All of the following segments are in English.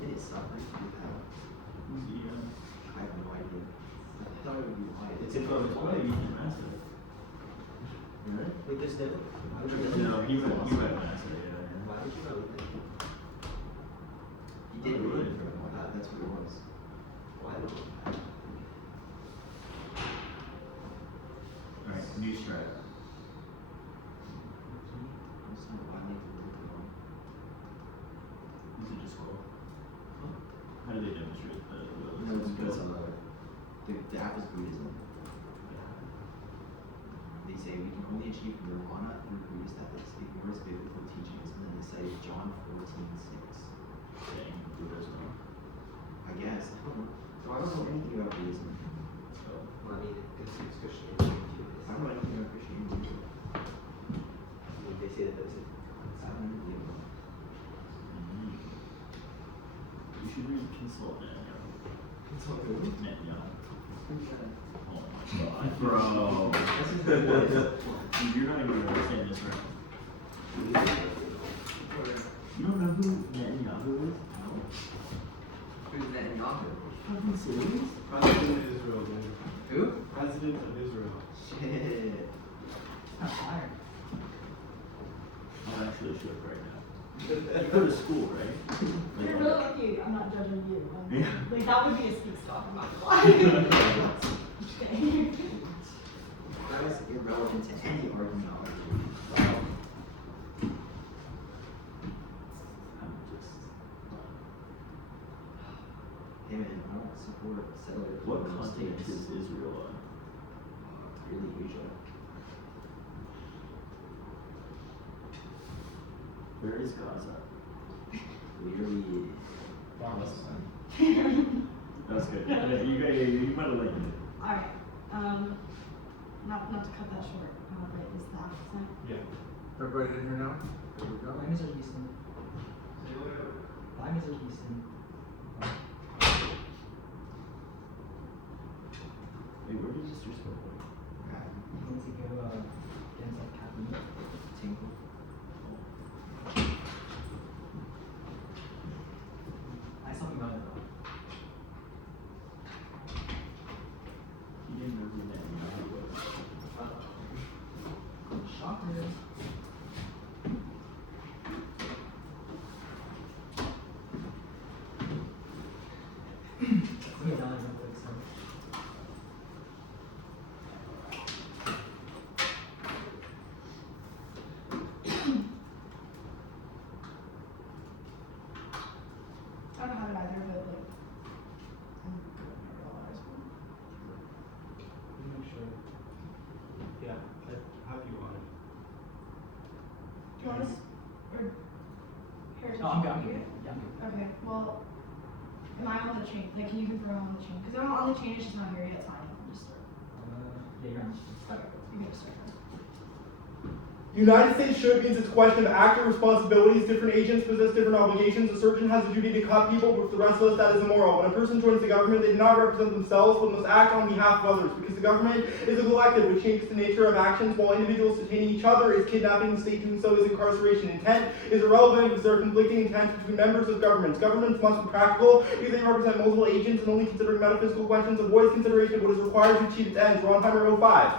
Did it suffering through that? I have no idea. I thought it would be why. It's in front of the you can master it. Really? Wait, this did. Why would you No, you might master it, yeah. Why would you really think? He did really for him. That's what it was. Why would you? Alright, new strike. That's not why I like to look at them. Is it just scroll? How do they demonstrate that? No, it's because the app is Buddhism. They say we can only achieve nirvana through Buddhist ethics, ignores biblical teachings, and then they say John 14:6. Saying Buddhism. I guess. I don't know. So I don't know anything about Buddhism. So, Well, I mean, it's Christianity too. I don't know anything about Christianity. I mean, they say that there's a I don't know anything about you should read Consult Netanyahu. Consult who? Netanyahu. Who's that? Oh my god, bro. You're not even gonna understand this, right? You don't know who Netanyahu is? No. Who's Netanyahu? Fucking serious? President of Israel, dude. Who? President of Israel. Shit. That's fire. I'm actually shook right now. You go to school, right? You're really lucky I'm not judging you. Yeah. Like, that would be a speak talk, I'm not gonna lie. Just kidding. That is irrelevant to any argument. I'm just. Hey man, I don't support settlers. What in those continent states. is Israel on? It's really Asia. Where is Gaza? Clearly. That's good. Yeah, you might have liked it. Alright, not to cut that short, but is that percent? Yeah. Everybody in here now? There we go. Time is at Houston. Time is at Houston. Hey, where did Mr. Smoke go? Once you go, against that captain. Tinkle. I saw him about it though. He didn't know who Netanyahu was. Shocker. Let me down real quick, so. I don't have it either, but like, I'm good at realize. Let me make sure. Yeah, I have you on it. Do you want us, or Heritage? No, I'm good. Yeah, I'm good. Okay, well, am I on the chain? Like, can you confirm I'm on the chain? Because I'm on the chain, it's just not here yet, it's fine. I'll just start. Yeah, you're on the street. Okay, you can just start. United States should means it's a question of active responsibilities. Different agents possess different obligations. A surgeon has a duty to cut people, but for the rest of us, that is immoral. When a person joins the government, they do not represent themselves, but must act on behalf of others. Because the government is a collective, which changes the nature of actions, while individuals detaining each other is kidnapping. The state doing so is incarceration. Intent is irrelevant because there are conflicting intents between members of governments. Governments must be practical because they represent multiple agents, and only considering metaphysical questions avoids consideration of what is required to achieve its ends. Ron Timer 05.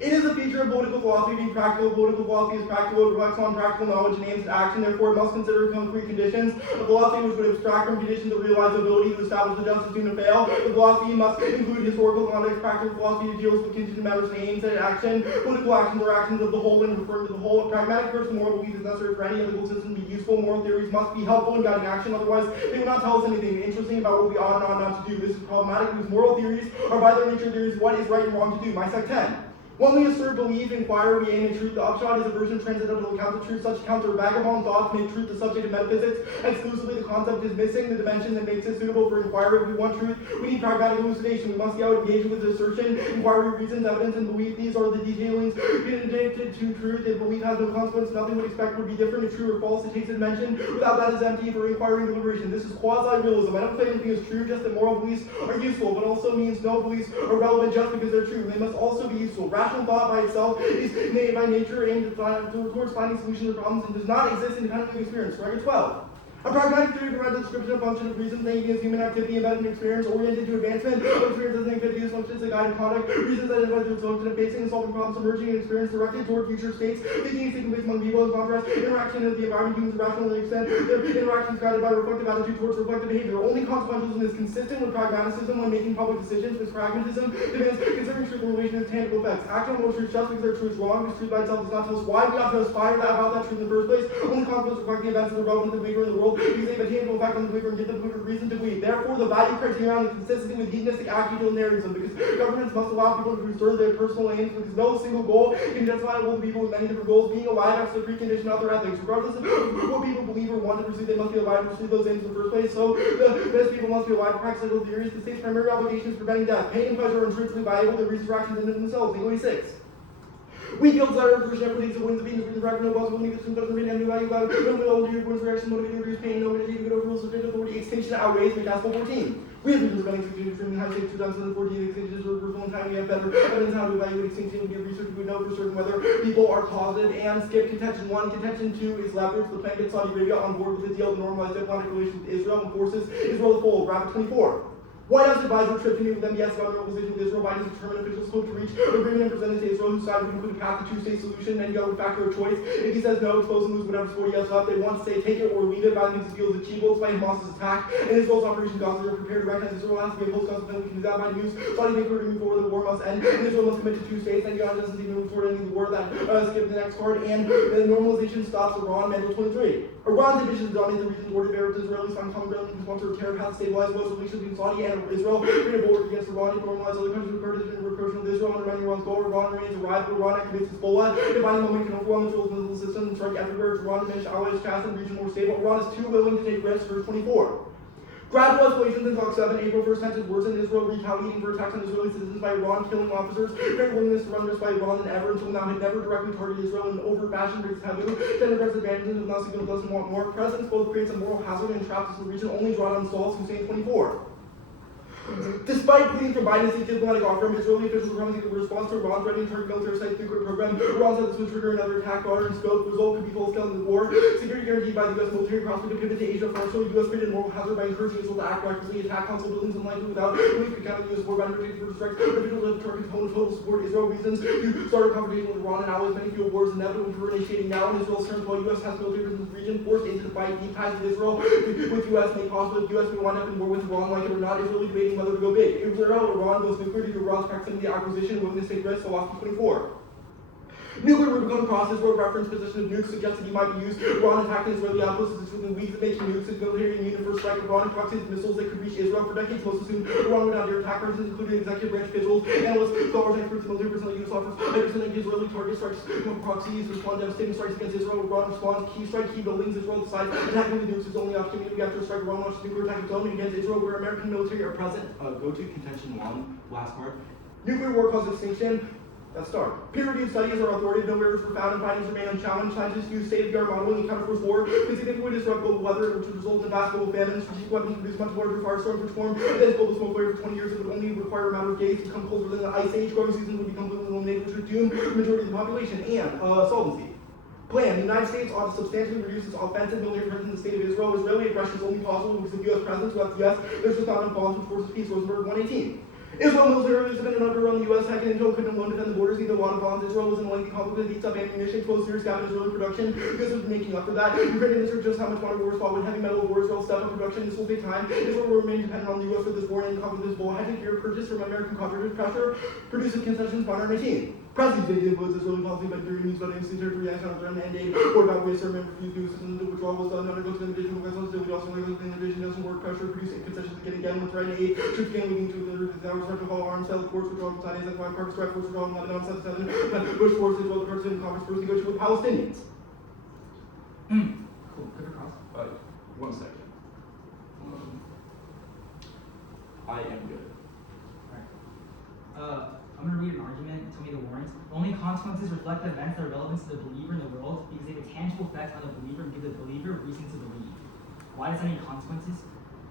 It is a feature of political philosophy being practical. Political philosophy is practical, it reflects on practical knowledge and aims at action, therefore it must consider concrete conditions. A philosophy which would abstract from conditions of realizability to establish the justice soon to fail. The philosophy must include historical context. Practical philosophy deals with contingent matters and aims at action. Political actions are actions of the whole and referring to the whole. A pragmatic person moral belief is necessary for any ethical system to be useful. Moral theories must be helpful in guiding action, otherwise they will not tell us anything interesting about what we ought and ought not to do. This is problematic because moral theories are by their nature theories of what is right and wrong to do. My sec 10. When we assert, believe, inquire, we aim at truth. The upshot is a version of transcendental accounts of truth. Such accounts are vagabond thoughts, make truth the subject of metaphysics. Exclusively, the concept is missing the dimension that makes it suitable for inquiry. If we want truth, we need pragmatic elucidation. We must see how it engages with assertion, inquiry, reasons, evidence, and belief. These are the detailings connected to truth. If belief has no consequence, nothing would expect would be different. If true or false, it takes a dimension. Without that is empty for inquiry and deliberation. This is quasi-realism. I don't say anything is true, just that moral beliefs are useful, but also means no beliefs are relevant just because they're true. They must also be useful. Rational thought by itself is by nature aimed towards finding solutions to problems and does not exist independently of experience. Paragraph 12. A pragmatic theory provides a description of function of reason, thinking as human activity embedded in experience, oriented to advancement, of experience as an activity as function as a guide of conduct, reasons identified through its function of facing and solving problems emerging in experience directed toward future states, thinking is taking place among people, in contrast, interaction of the environment, humans are rational to an extent, their interactions guided by reflective attitude towards reflective behavior. Only consequentialism is consistent with pragmatism when making public decisions, because pragmatism demands considering truth in relation to its tangible effects. Acting on what truth just because their truth is wrong, because truth by itself does not tell us why we ought to aspire about that truth in the first place. Only consequences reflect the events that are relevant to the believer in the world, because they have a tangible effect on the believer and give the believer reason to believe. Therefore, the value criterion is consistent with hedonistic act-util narratism, because governments must allow people to preserve their personal aims, because no single goal can be justifiable to people with many different goals. Being alive acts as a precondition of their ethics. Regardless of what people believe or want to pursue, they must be alive to pursue those aims in the first place. So, the best people must be alive to practice legal theories. The state's primary obligation is preventing death. Pain and pleasure are intrinsically valuable. Their reasons for actions in themselves. Legal 86. We feel desire of version equity, so wins the beans, the record, no possibility, the doesn't read any value, no will do, one's reaction, motivated, reduce pain, no energy, good overrules, of authority, extinction outweighs, make gospel 14. We have reasons running extinction extremely high stakes, 2014, extinctions are reversal in time, we have better evidence how to evaluate extinction, would be research, we would know for certain whether people are causative, and skip contention 1. Contention 2 is leverage, the plan gets Saudi Arabia on board with the deal to normalize diplomatic relations with Israel, and forces Israel to fold. Rapid 24. White House advisor trip to meet with MBS about normalization with Israel. Biden's determined officials hope to reach an agreement and present it to Israel, whose side would include a path to two-state solution and go with factor of choice. If he says no, expose and lose whatever support he has left. They want to say take it or leave it. Biden thinks the deal is achievable despite Hamas's attack. And Israel's Operation Gaza are prepared to recognize Israel has to be a post-Gaza we can do that by news. Saudi think we're to move forward, the war must end. And Israel must commit to two states. And God doesn't even move forward ending the war. That skip the next card. And the normalization stops Iran, Mandel 23. Iran's ambitions dominate the region toward Arabs, Israelis find common ground and sponsor a terror path to stabilize most relations between Saudi and Israel. Border against Iran, normalize other countries with Kurdish and repression of Israel, undermining Iran's goal. Iran remains a rival. Iran activates Hezbollah. Dividing moment can overwhelm Israel's missile system and strike everywhere. Iran diminish allies, cast and region more stable. Iran is too willing to take risks. Verse 24. Gradual escalations in Talk 7, April 1st tensions worsened. Israel retaliating for attacks on Israeli citizens by Iran, killing officers. Great willingness to run risks by Iran than ever until now had never directly targeted Israel in overt fashion breaks taboo. Democrats advantages of not signal doesn't want more. Presence both creates a moral hazard and traps us in the region. Only draw down stalls. Hussein 24. Despite pleading for Biden's diplomatic offer, Israeli officials are promising a response to Iran's threatening target military site nuclear program. Iran said this would trigger another attack, broader in scope. The result could be full-scale war. Security guaranteed by the U.S. military prospect to pivot to Asia. Financially, the U.S. created a moral hazard by encouraging Israel to act recklessly, attack console buildings unlikely without relief could counter the U.S. war by undertaking further strikes. Individual live Turkey component total support Israel reasons to start a confrontation with Iran and allies. Many fuel wars inevitable for initiating now in Israel's terms, while U.S. has military in the region forced into the fight. Deep ties with Israel with U.S. made possible. If U.S. may wind up in war with Iran, like it or not, Israel debating whether to go big. Israel, Iran goes nuclear due to Iran's proximity to acquisition and willingness to take risks. Philosophy 24. Nuclear Rubicon process where reference position of nukes suggested he might be used. Iran attacked an Israeli outpost within weeks of making nukes. Its military immune to first strike. Iran proxies missiles that could reach Israel for decades. Most assumed Iran would not dare attack persons, including executive branch officials, analysts, scholars, experts, military personnel, U.S. offers. 100% of Israeli target strikes proxies respond devastating strikes against Israel. Iran responds key strike, key buildings. Israel decides attacking the nukes is only opportunity. We have to strike. Iran launches nuclear attack its own against Israel, where American military are present. Go to contention 1, last part. Nuclear war causes extinction. Let's start. Peer-reviewed studies are authoritative. No errors were found and findings remain unchallenged. Scientists use state-of-the-art modeling and counterforce war to significantly disrupt global weather, which would result in a vast global famine. Strategic weapons produce much larger firestorms which form dense global smoke layer for 20 years. It would only require a matter of days to become colder than the ice age. Growing season would be completely eliminated, which would doom the majority of the population. And solvency. Plan. The United States ought to substantially reduce its offensive military presence in the state of Israel. Israeli aggression is only possible because of U.S. presence. Without the U.S., there's just not enough bonds which forces peace. Rosenberg 118. Israel military has been underrun the U.S. Hegel until it couldn't alone defend the borders, need a lot of bonds. Israel was in a lengthy conflict that heats up ammunition, exposed serious gap in Israeli production. Because of making up for that, Ukraine and Israel just how much modern wars fought with heavy metal war. Israel step up production. This will take time. Israel will remain dependent on the U.S. for this war and the conflict of this war. Hydrogen gear purchased from American contractors. Pressure produces concessions. 118. President Biden influenced Israeli policy by during news about innocent territory and counter mandate or about waste or member refused to assistance to withdrawal was done under the invitation of vessels. We also like the invitation doesn't work. Pressure producing concessions again with threat aid. Troops again leading to the hours start to haul arms. Sell force withdrawal from Sinai. That's why Park strike force withdrawal from Lebanon 7-7. Bush forces well the Palestinian conference first negotiate with Palestinians. Cool. Good for cross. 1 second. I am good. I'm going to read an argument and tell me the warrants. Only consequences reflect the events that are relevant to the believer in the world because they have a tangible effect on the believer and give the believer reason to believe. Why does that need consequences?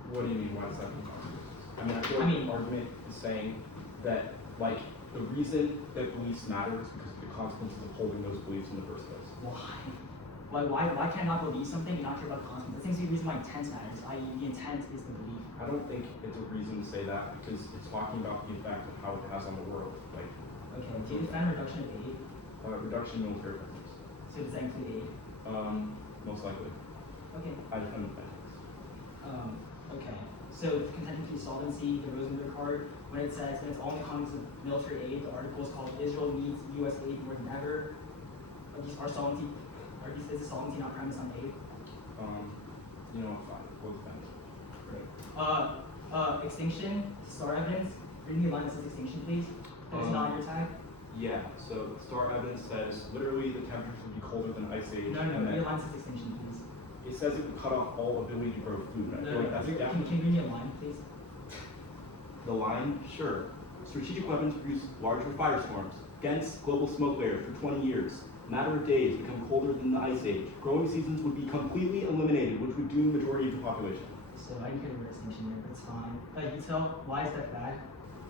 What do you mean, why does that mean consequences? I feel like the argument is saying that, like, the reason that beliefs matter is because of the consequences of holding those beliefs in the first place. Why? Why can I not believe something and not care about the consequence? That seems to be the reason why intent matters, i.e. the intent is the belief. I don't think it's a reason to say that because it's talking about the effect of how it has on the world, like Okay, do you defend reduction of aid? reduction in military presence. So does that include aid? Most likely. Okay. I defend the ethics. Okay. So contention to solvency, the Rosenberg card, when it says that it's only context of military aid, the article is called Israel needs U.S. aid more than ever. Is the solvency not premise on aid? You know, fine. We'll defend. Great. Extinction, star evidence. Read me a line that says extinction, please. It's not on your tag. Yeah, so star evidence says literally the temperatures would be colder than ice age. No, and read then a line that says extinction, please. it says it would cut off all ability to grow food. And I feel like that's Can definitely you read me a line, please? The line, sure. Strategic weapons produce larger firestorms. Dense global smoke layers for 20 years. Matter of days become colder than the ice age. Growing seasons would be completely eliminated, which would doom the majority of the population. So I didn't get the word extinction there, but it's fine. You tell, why is that bad?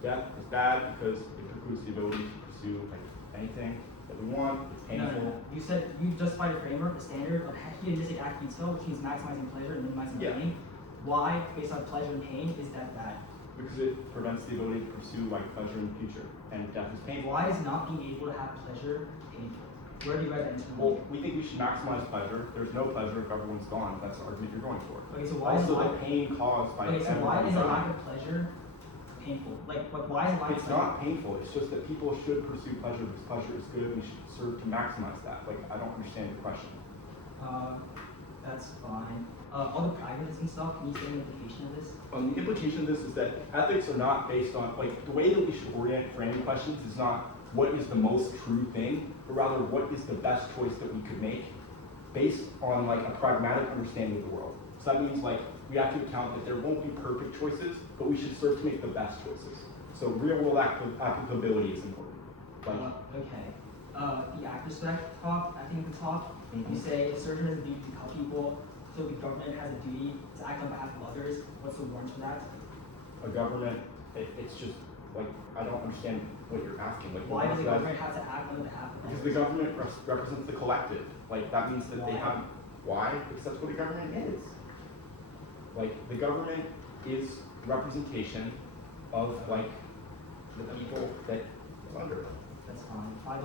Death is bad because it precludes the ability to pursue like anything that we want. It's painful. No. You said you justified a framework, a standard of hedonistic act util, which means maximizing pleasure and minimizing Yeah. pain. Why, based on pleasure and pain, is that bad? Because it prevents the ability to pursue like pleasure in the future, and death is painful. Why is not being able to have pleasure painful? Where have you read that internally? Well, we think we should maximize pleasure. There's no pleasure if everyone's gone. That's the argument you're going for. Okay, so why Also, is the pain caused by okay, so why everyone is a dying. lack of pleasure painful? Like why is lack It's of pleasure? not painful. It's just that people should pursue pleasure because pleasure is good. We should serve to maximize that. Like, I don't understand your question. That's fine. All the pragmatism stuff, can you say an implication of this? The implication of this is that ethics are not based on, like, the way that we should orient framing questions is not what is the most true thing, but rather what is the best choice that we could make based on, like, a pragmatic understanding of the world. So that means, like, we have to account that there won't be perfect choices, but we should serve to make the best choices. So real-world applicability is important. Like, Okay. The act respect talk, I think the talk, you say surgeon has a duty to cut people, so the government has a duty to act on behalf of others. What's the warrant for that? a government, it's just, like, I don't understand what you're asking. Like, Why does the that- government have to act on behalf of Because others? the government represents the collective. Like, that means that they Why? have, why? Because that's what a government is. Like, the government is representation of, like, the people that it's under. That's fine. 5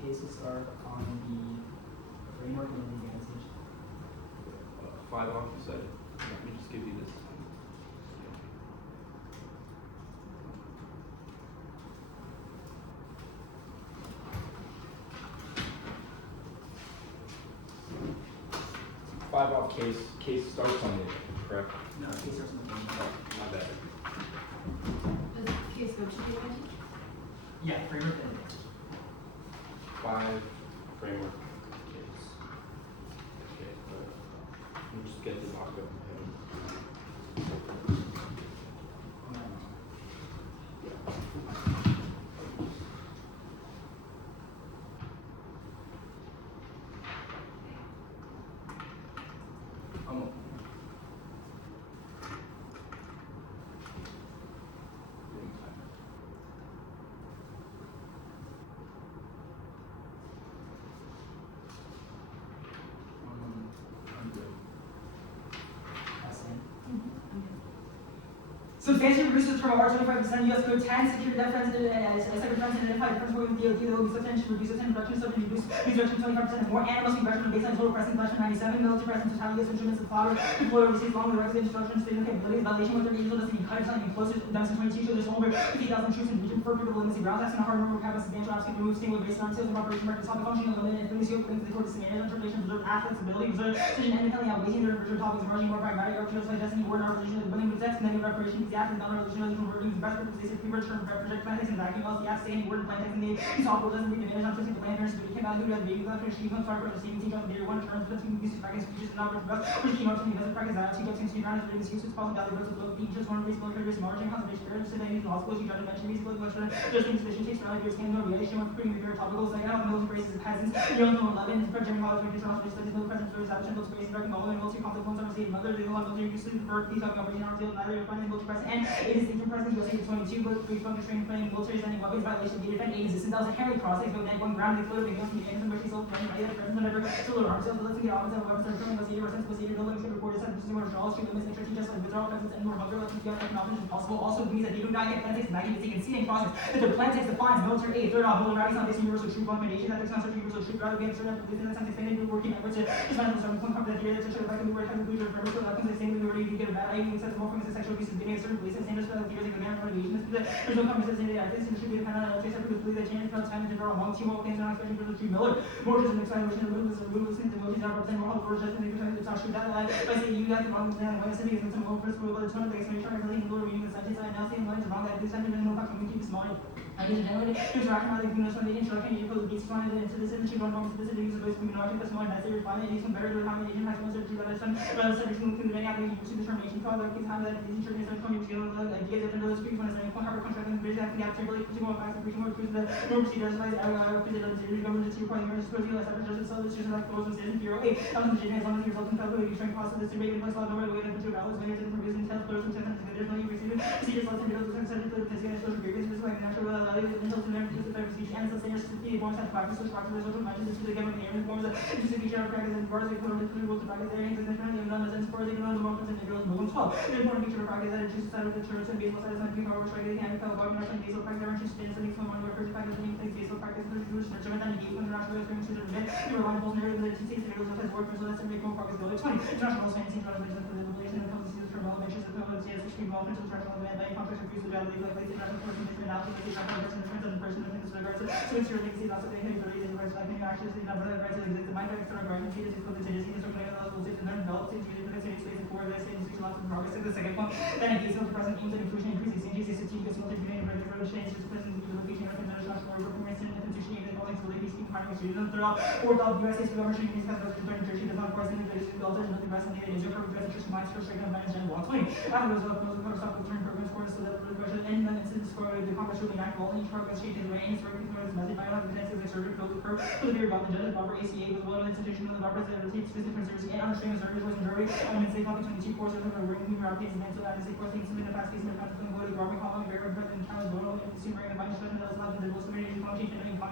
case will start on the framework and the advantage. 5 off, you said. Let me just give you this. Five off case starts on it, correct? No, case starts on the framework. My bad. Does case go to the advantage? Yeah, framework and advantage. 5 framework case. Okay, let me just get the doc up. I'm good. Substantially reduces the term of art 25% US Code 10, secure defense and second defense and identified defense with the DOD that will be substantially reduced substantial reduction, subject to reduce these reductions 25% more, and must be reduction based on total pressing collection 97, military pressing totality of instruments of power, deployed overseas along with the requisite instructions, stating capabilities, validation with 30 usual doesn't mean cut or something closer to Denison 22, so there's over 50,000 troops in the region for people limited ground attacks and a hard removal cap and substantial absolute remove stable based on sales and operation records, topic function of limited and scope linked to the court dissemination interpretation, preserve athletes ability, preserve decision independently outweighing the revision topics emerging more pragmatic, representative like destiny, word, and revolution of the building with text, and then reparation, the athletes, non-revolutionary converting the best purpose, basic pre-birth term, project planets and vacuum wells, the app staying word and plain text and the software doesn't read the manage on physical plan parents, but it came out who has baby left or she comes far for the same teach on the one terms, but to use practice features and not with best, which came out to me doesn't practice that, she gets into ground is reading excuses, policy value, versus both features, one race, military risk, margin, conservation, fair, just in hospitals, you try to mention reasonable question, just in suspicion, takes around your skin, no relation with pretty fair topicals, like out military races and peasants, young from 11, is projecting college, which is not studies, no present for establishment, those space, directing all the military conflict, ones on received, mother, they will have military uses, for these talking about regional field, neither refining military present, and it is from present USA 22, but three focus training planning military sending weapons violation, they defend aid existence, that was inherently crossing, so then going ground, they floated against the innocent, but she's all running, right, present, whatever, solar arms, so let's get offensive weapons, that are coming, let's see, or sensible, see, no limits, reported, set, pursuing withdrawals, street limits, extra just like withdrawal offenses, and more other weapons, beyond economic as possible, also means that they do not get plan takes, not even taken seating process, that their plan takes defines military aid, third off, military is not based on universal troop recommendation, that there's not such a universal troop, rather we have certain within the sense expanded working efforts to dismantle certain point comfort that here, that should have like a word, have a leader, for every outcomes, the same way you get a bad idea, accept more from the sexual abuse, being a certain place, and standards for the theories of American motivation, there's no conversation in the ideas, and should be dependent on trace every belief that change from time to draw among team all things, not expecting for the tree Miller, more just an exciting motion, removal, and emotions, not representing more help, or just it's not true that by saying you have the wrong thing, when it's in some more first for the tone of the explanation, I really know reading the sentence, I now see in lines wrong that this sentence no fucking keep small. I didn't know it. Interaction with the community, when they interact, you put the beats on it into this industry, one norm to this industry, supposed to be not the small, and that's a refinement, it's compared to how many has most of the that is done, rather than including many applications to determination, called like these how that these insurance and companies get on the ideas of the speak when it's like harbor contract and bridge that can have temporarily pushing more facts and pushing more through the normal procedures, like I presented the series government to your party members, supposed to be like separate justice, so this is like those in 08, as long as the result in calculating strength cost of this to make it plus law, no way to put your values, when you're in provision, test, those and tenants, there's no procedures, less than those and send it to the president, social grievances, like natural value, until the member uses the speech and sustainers to the forms that practice, social practice, social conscience, to the government, and forms that just a feature of practice and bars that put on the rules to practice their aims and differently, and none as far as they know the moments and the girls move 12. The important feature of practice that it chooses side of the church and baseball side is not being power striking, they can't tell about Russian baseball practice, they're interested in sending someone who refers to practice and things baseball practice, and the Jewish church, and then the international experiences of men, they were line bulls, narrative, the states, and it was as work, so that's to make more progress go to 20. International fantasy, translation of the relation and comes to the terminal mentions of the CS extreme offensive international event, by complex refuse to validate like international force and analysis of the international person and friends of the person in this regard. So it's your legacy, also the heavy beliefs and rights, like many actions, the number of rights that exist, the mind of external guardian, fetus, is called the tendency, and so many of those will sit and learn, develop, things, music, and space, and forward, this, and lots of progress. And the second point, then it gives the present aims and inclusion, increases, changes, strategic, multi humane, and regular change, the present location of international order, performance, and institution, and all things related to primary students. And third off, fourth off, USA government should use has the church, does not require any religious alters, nothing less than the is your purpose, church, minds, church, and finance, and law 20. After those of those stop the turn programs for so that the question and then incidents for the Congress really act all each program changes the range for the method by the defensive exerted build the curve for the very about the judges, Barber ACA with one institution of the Barber that takes specific services and understanding service was majority. I'm in say topic 22 courses of a ring we were outdated and so that is a question in the fast case in the country from the body Barber calling very president Charles Boyle and consumer and by instruction that was not in the most community economy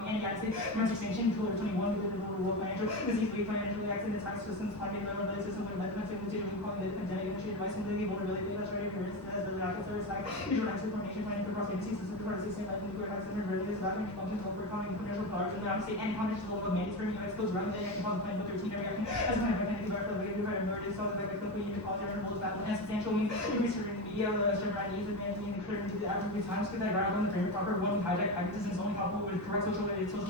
and United States Men's expansion until 21 within the world financial disease financially accident tax systems funding level of the system with medical facilitation calling the pandemic initiative advice and the vulnerability that's right here as the lack of service like visual access formation planning across agencies system for the system like nuclear accident and readiness vacuum functions over economy commercial products and the state and conditions level of management and exposed around the and upon the plan but 13 every action as kind of mechanisms are for the regular emergency so that the company the college and most battle and substantial means increase in the media server ideas and managing the clear into the average times to that ground on the frame proper one hijack practices and only coupled with correct social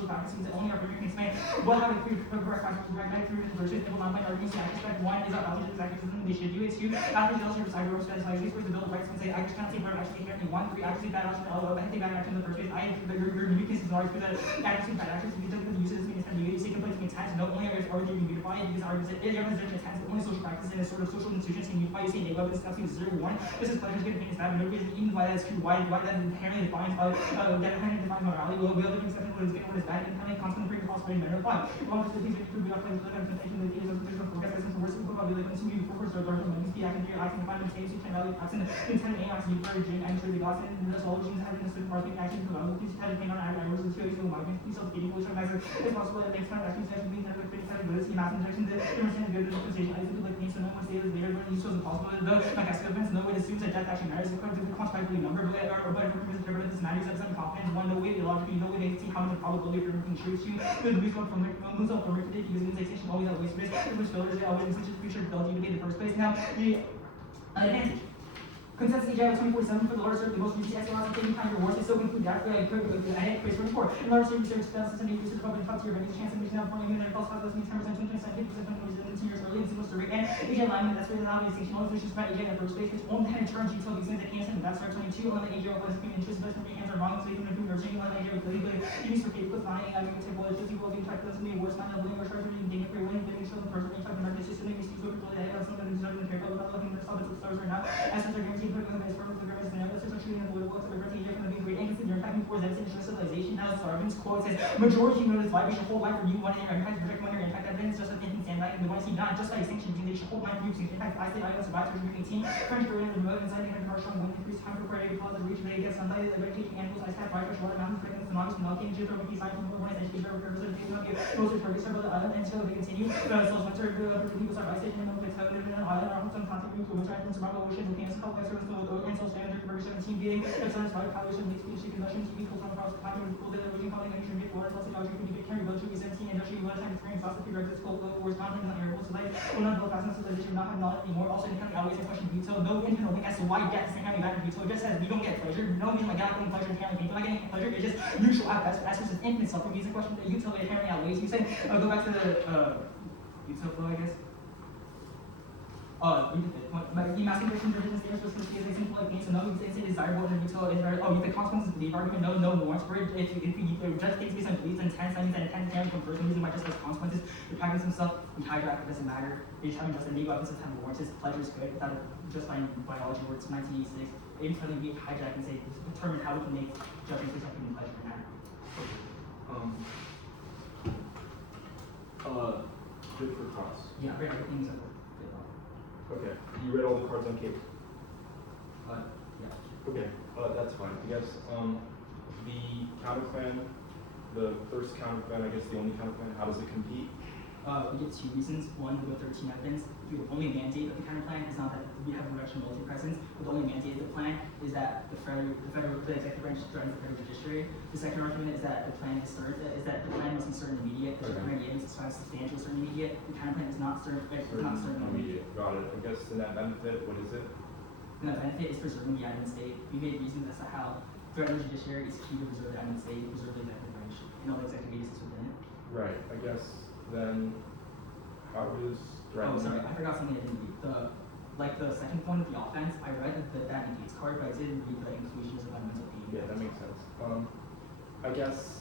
practices that only our premier can explain what having correct practices recognized through the virtues able not by arguments to aspect one is our values exactly system they should do it two after the also cyber roast as like for the bill of rights can say I just can't say where actually here one three actually bad action I think bad action in the first place I your uniqueness is always because actually bad actions you don't use it as means you say complaints makes sense not only are you can beautify it because arguments that your organization has only social practices and a sort of social institutions can beautify you say negative discussing 0-1 this is pleasure is going to is bad but no reason even why that's true why that inherently defines that inherently defines morality well we have different exceptions what is good what is bad and kind of constantly bring the possibility matter of life long as the things that we are playing with the temptation that is there's no progress and worse people probably like consuming before first or dark and the acting here acting find things you can value acting intent and acting very dream and truly lost in the solutions having a certain part of action to level these had to depend on hours and theories of migrant these of getting which are nicer it's possible that next time actions actually being never pretty kind of good math injection the understanding good dispensation I think like needs to know once they later when you show the possible the like I events no way to assume that death actually matters according to the quantifiably number but this matters that some confidence one no way illogically no way they see how much probability of everything true to the moves up from today because it means extension always that waste risk it was failures they always such a future ability to be in the first place now the advantage Consensus EJ 2047 for the large circuit, the most recent SLR taking time to rewards, it still conclude that I had quiz report. In large circuit research, 2070 research public top tier, but chance of making out forming human false positives means 10%, 20%, 50% when it was 2 years early in single survey. And EJ alignment, that's where the obvious distinction, all institutions about EJ in the first place, its own kind of term detail exams that can't send that's our 22, and the EJ was between interest, but from hands are wrong, so you can improve nursing, and EJ clearly, but you need to forget with lying, I mean, table, it's just people being typed, that's me, worse, not living, or charging, getting free willing, getting shown the person, being typed, and it's just something we see so people, I have something that's not even fair, but without looking at the stuff, it's stars right now, as such, are guaranteed, putting them as firm. Now, Sarvin's quote says, majority human lives life, we should whole life for you, one in your impact, project one in your impact, evidence just of thinking sandbagging. We want to see not just by extinction, because they should hold line groups. In fact, I state I survived 218. French Korean and remote inside the harsh on wind increased time for priority because of reach they get sunlight, the vegetation animals, ice cap, fire, fresh water, mountains, pregnant, tsunamis, melting, geothermal, design, from the morning, education, purposes, most of targets are the island, and so they continue. So winter, people start ice station, and place heaven in an island, around some contact groups, winter items, surround the ocean, volcanoes, couple of service, and so standard, number 17 being, extended fire, pollution, mixed species, conduction, TV, cool, across the climate, cool, the region, calling, and drink, water, plus the dog, drinking, carry, blood, sugar, 17, industry, water, time, experience, lots of food, drugs, cold, low, wars, mountains, not airable, so life, will not build fast enough civilization, not have knowledge anymore. Also, in county always in question veto, no internal link as to why death is inherently bad in veto. It just says we don't get pleasure. No means like not getting pleasure inherently painful. Not getting pleasure is just neutral at best. As versus infinite suffering, is a question that utility inherently outweighs. You say go back to the util flow, I guess. Read the fifth point. The masking question version stands for simplicity as a simple like pain. So no, you say desirable and util is very. Oh, you the consequences of the argument. No warrants for it. If you judge things based on beliefs and intents, that means that intent can come first. And using my just as consequences. You're packing some stuff. We hijack. It doesn't matter. They just haven't just illegal weapons of time warrants. Pleasure is good. Without just by biology words 1986. Maybe something we hijack and say determine how we can make judgments based on human pleasure and matter. Good for cross. Yeah, I read everything except for Okay. You read all the cards on cable? yeah. Okay. That's fine. I guess the counterclaim, the first counterclaim, I guess the only counterclaim, how does it compete? We get two reasons. One, we go 13 evidence. The only mandate of the counterplan is not that we have a direction military presence, but the only mandate of the plan is that the executive branch joins the federal judiciary. The second argument is that the plan is that the plan must be certain immediate. The certain evidence is substantial certain immediate. The counterplan is not certain immediate. Got it. I guess the net benefit, what is it? The net benefit is preserving the admin state. We made reasons as to how federal judiciary is key to preserve the admin state, preserve the executive branch, and all the executive agencies within it. Right. I guess then how does Oh, sorry, I forgot something I didn't read. The second point of the offense, I read that negates card, but I didn't read the inclusions of mental pain. Yeah, that makes sense. I guess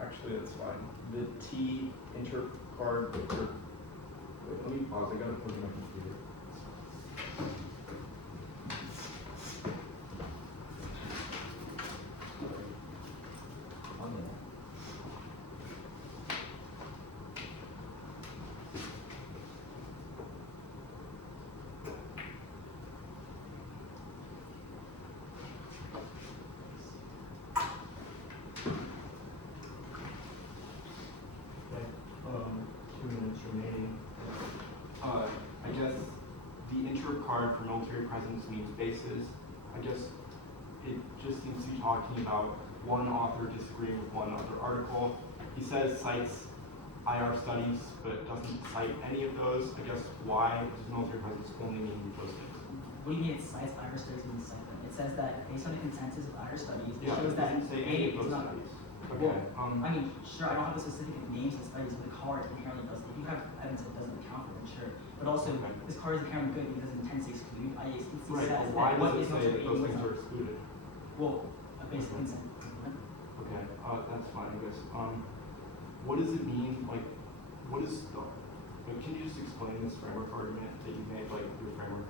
actually that's fine. The T inter card. Wait, let me pause. I gotta put it on my computer. I guess the inter card for military presence means bases. I guess it just seems to be talking about one author disagreeing with one other article. He says cites IR studies, but doesn't cite any of those. I guess why does military presence only mean those things? What do you mean it cites IR studies and cite them? It says that based on the consensus of IR studies, it Yeah, shows it that doesn't say A any of is those not. studies. Well, Okay. I mean, sure, I don't have the specific names of studies, but the card inherently does. If you have evidence that doesn't account for it, sure. But also, Okay. this card is inherently good because it intends to exclude. It Right, says but why that what does is it say military that aid those was things not. are excluded? Well, a basic consent. Okay, that's fine, I guess. What does it mean, like, what is the, like, can you just explain this framework argument that you made, like, your framework?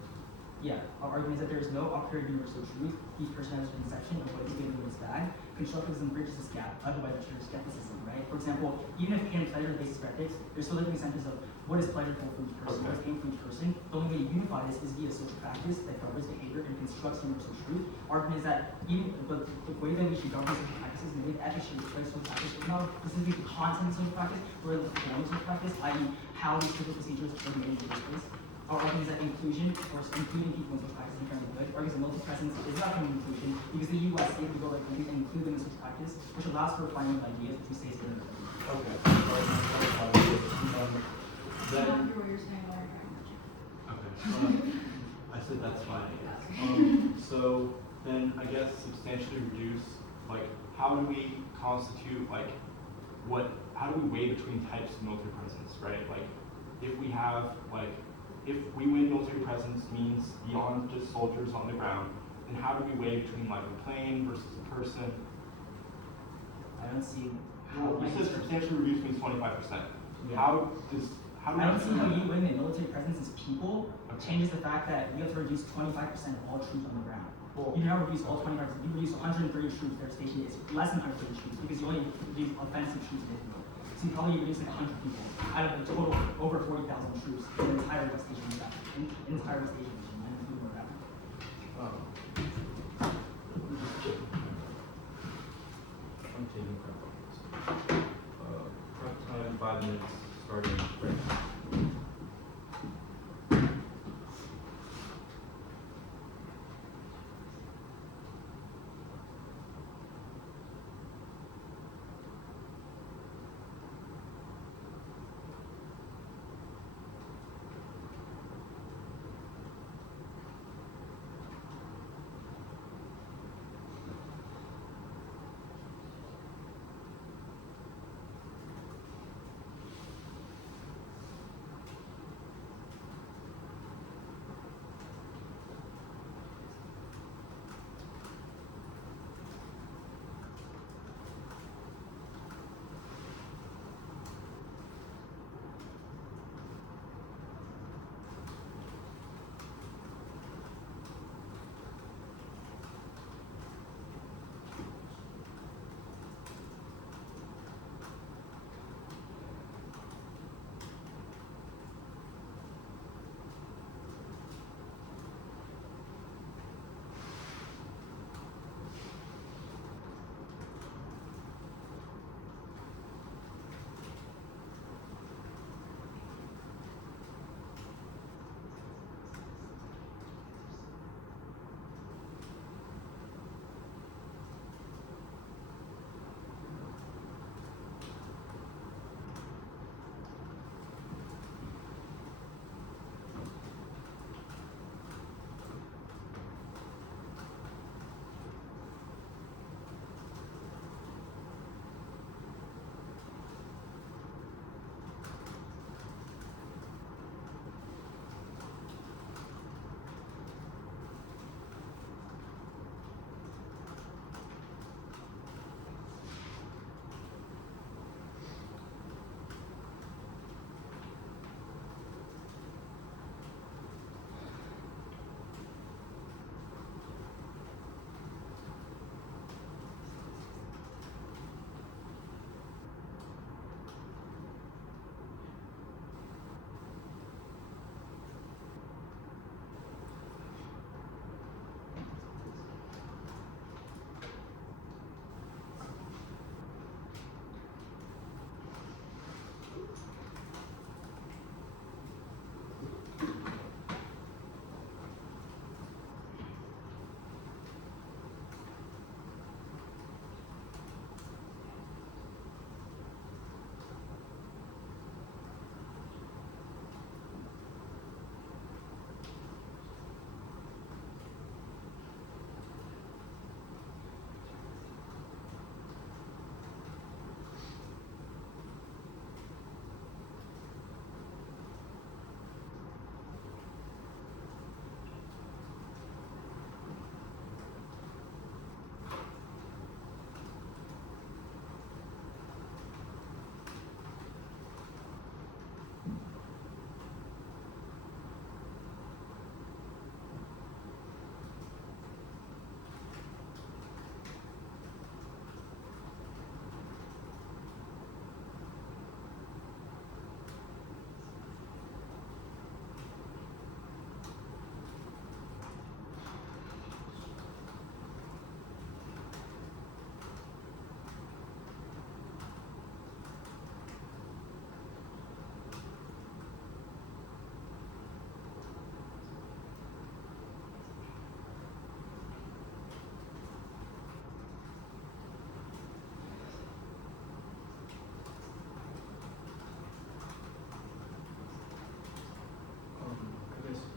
Yeah, our argument is that there is no arbitrary universal truth. Each person has a conception of what is good and what is bad. Constructivism bridges this gap, otherwise it's skepticism, right? For example, even if we can pleasure-based ethics, there's still living incentives of what is pleasurable for each person, what is painful for each person. The only way to unify this is via social practice that governs behavior and constructs universal truth. Our argument is that but the way that we should govern social practices and the way that ethics should replace social practice, not specifically the content of social practice, but the form of social practice, i.e. how these social procedures are made in the first place. Our argument is that inclusion, or including people in social practice, is inherently good. Our argument is that multi-presence is not an inclusion because the U.S. gave the goal of include them in social practice, which allows for refinement of ideas, which we say is good. Okay. I don't hear what you're saying while you're trying to check. Okay. I said that's fine, I guess. So then I guess substantially reduce, like, how do we constitute, like, how do we weigh between types of military presence, right? Like, if we have, like, if we win military presence means beyond just soldiers on the ground, then how do we weigh between, like, a plane versus a person? I don't see Well, you said substantially reduce means 25%. Yeah. How do we I don't see how you winning military presence as people changes the fact that you have to reduce 25% of all troops on the ground. Well, You never reduce all 25%. You reduce 130 troops that are stationed. It's less than 130 troops because you only reduce offensive troops in Israel. So So you probably reduce like 100 people out of the total over 40,000 troops in the entire West Asian entire West Asian region, and including North Africa. I'm taking prep on this. Prep time 5 minutes starting right now.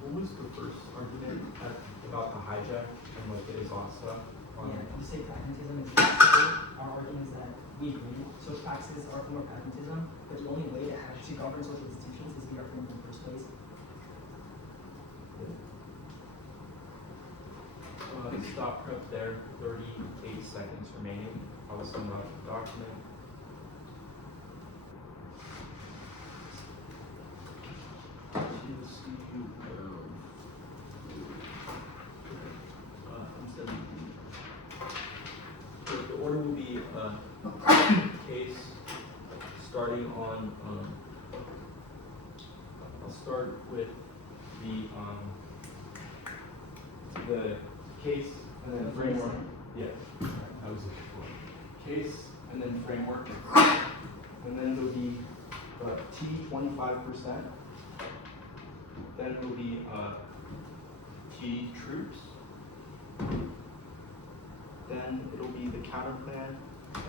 What was the first argument about the hijack and like the exhaust stuff? Yeah, you say pragmatism is basically our argument is that we agree social practices are a form of pragmatism, but the only way to actually govern social institutions is via our form in the first place. Stop prep there, 38 seconds remaining. I will send out the document. The order will be case starting start with the case and then framework. Yeah, I was looking for case and then framework, and then there'll be T 25%. Then it'll be T troops. Then it'll be the counter plan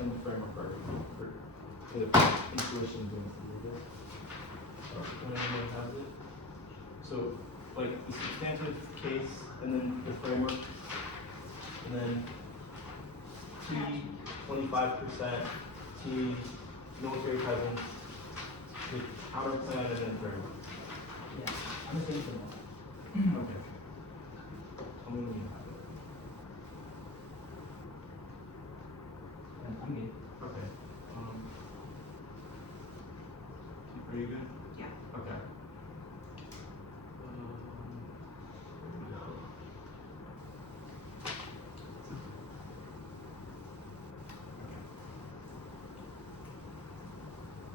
and the framework argument for the intuition things that we did. When anyone has it. So, like the substantive case, and then the framework, and then T 25%, T military presence, the counter plan, and then framework. Yeah, I'm just waiting for that. Okay. Tell me when you have it. And I'm good. Okay. Are you good? Yeah. Okay. Where do we go?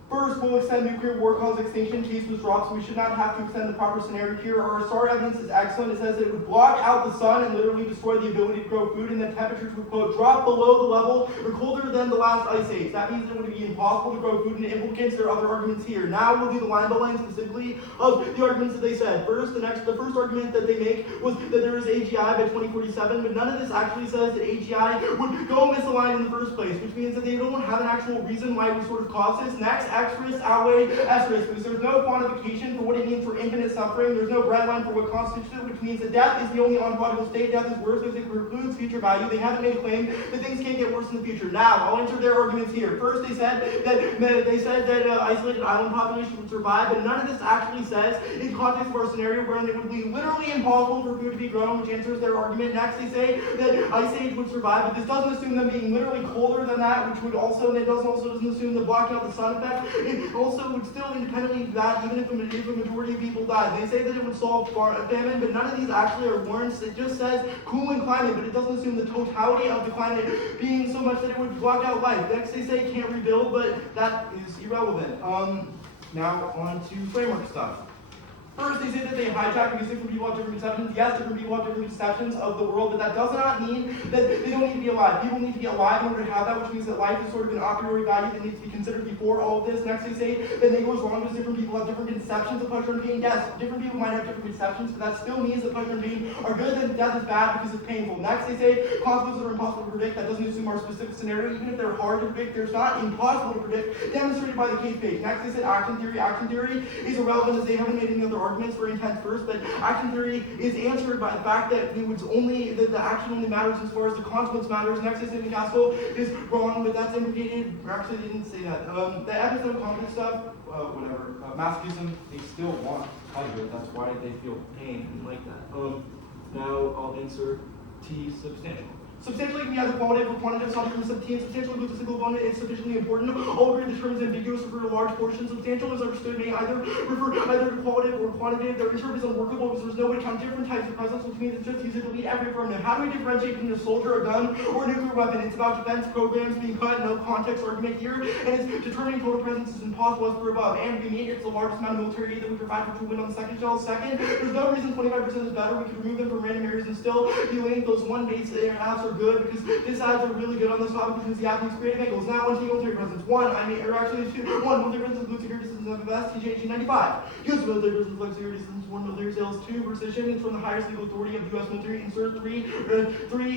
First, we'll extend nuclear war cause extinction. Case was dropped, so we should not have to extend the proper scenario here. Our SAR evidence is excellent. It says that it would block out the sun and literally destroy the ability to grow food, and that temperatures would, quote, drop below the level or colder than the last ice age. That means it would be impossible to grow food, and it implicates their other arguments here. Now we'll do the line by line specifically of the arguments that they said. First, the first argument that they make was that there is AGI by 2047, but none of this actually says that AGI would go misaligned in the first place, which means that they don't have an actual reason why it would sort of cause this. Next, X risks outweigh S risks, because there's no quantification for what it means for infinite suffering. There's no red line for what constitutes it, which means that death is the only ontological state. Death is worse because it precludes future value. They haven't made a claim that things can't get worse in the future. Now, I'll answer their arguments here. First, they said that isolated island population would survive, but none of this actually says, in context of our scenario, where it would be literally impossible for food to be grown, which answers their argument. Next, they say that ice age would survive, but this doesn't assume them being literally colder than that, which would also, and it doesn't assume the blocking out the sun effect. It also would still independently of that, even if a majority of people died. They say that it would solve famine, but none of these actually are warrants. It just says cooling climate, but it doesn't assume the totality of the climate being so much that it would block out life. Next, they say can't rebuild, but that is irrelevant. Now on to framework stuff. First, they say that they hijack because different people have different conceptions. Yes, different people have different conceptions of the world, but that does not mean that they don't need to be alive. People need to be alive in order to have that, which means that life is sort of an a priori value that needs to be considered before all of this. Next, they say that Hegel is wrong because different people have different conceptions of pleasure and pain. Yes, different people might have different conceptions, but that still means that pleasure and pain are good and death is bad because it's painful. Next, they say consequences are impossible to predict. That doesn't assume our specific scenario. Even if they're hard to predict, they're not impossible to predict, demonstrated by the case page. Next, they said action theory. Action theory is irrelevant as they haven't made any other arguments for intent first, but action theory is answered by the fact that the action only matters as far as the consequence matters. Next, they say McCaskill is wrong, but that's implicated. Or actually, they didn't say that. The epistemic confidence stuff, whatever. Masochism, they still want pleasure. That's why they feel pain and like that. Now I'll answer T substantial. Substantially can be either qualitative or quantitative. Some terms of T and substantial includes a single component is sufficiently important. All agree the term is ambiguous for a large portion. Substantial is understood may either refer either to qualitative or quantitative. Their term is unworkable because there's no way to count different types of presence, which means it's just easy to delete every affirmative. How do we differentiate between a soldier, a gun, or a nuclear weapon? It's about defense programs being cut, no context argument here, and it's determining total presence is impossible as per above. And we need it's the largest amount of military aid that we provide for win on the second shell. Second, there's no reason 25% is better. We can remove them from random areas and still be linked. Those one base halves are good because this ads are really good on this topic because the athletes create angles. Now on to military presence. One military presence includes security systems of the best, TJ 95. Use of military presence like security systems, 1 military sales, 2 precision, it's from the highest legal authority of the US military. Insert 3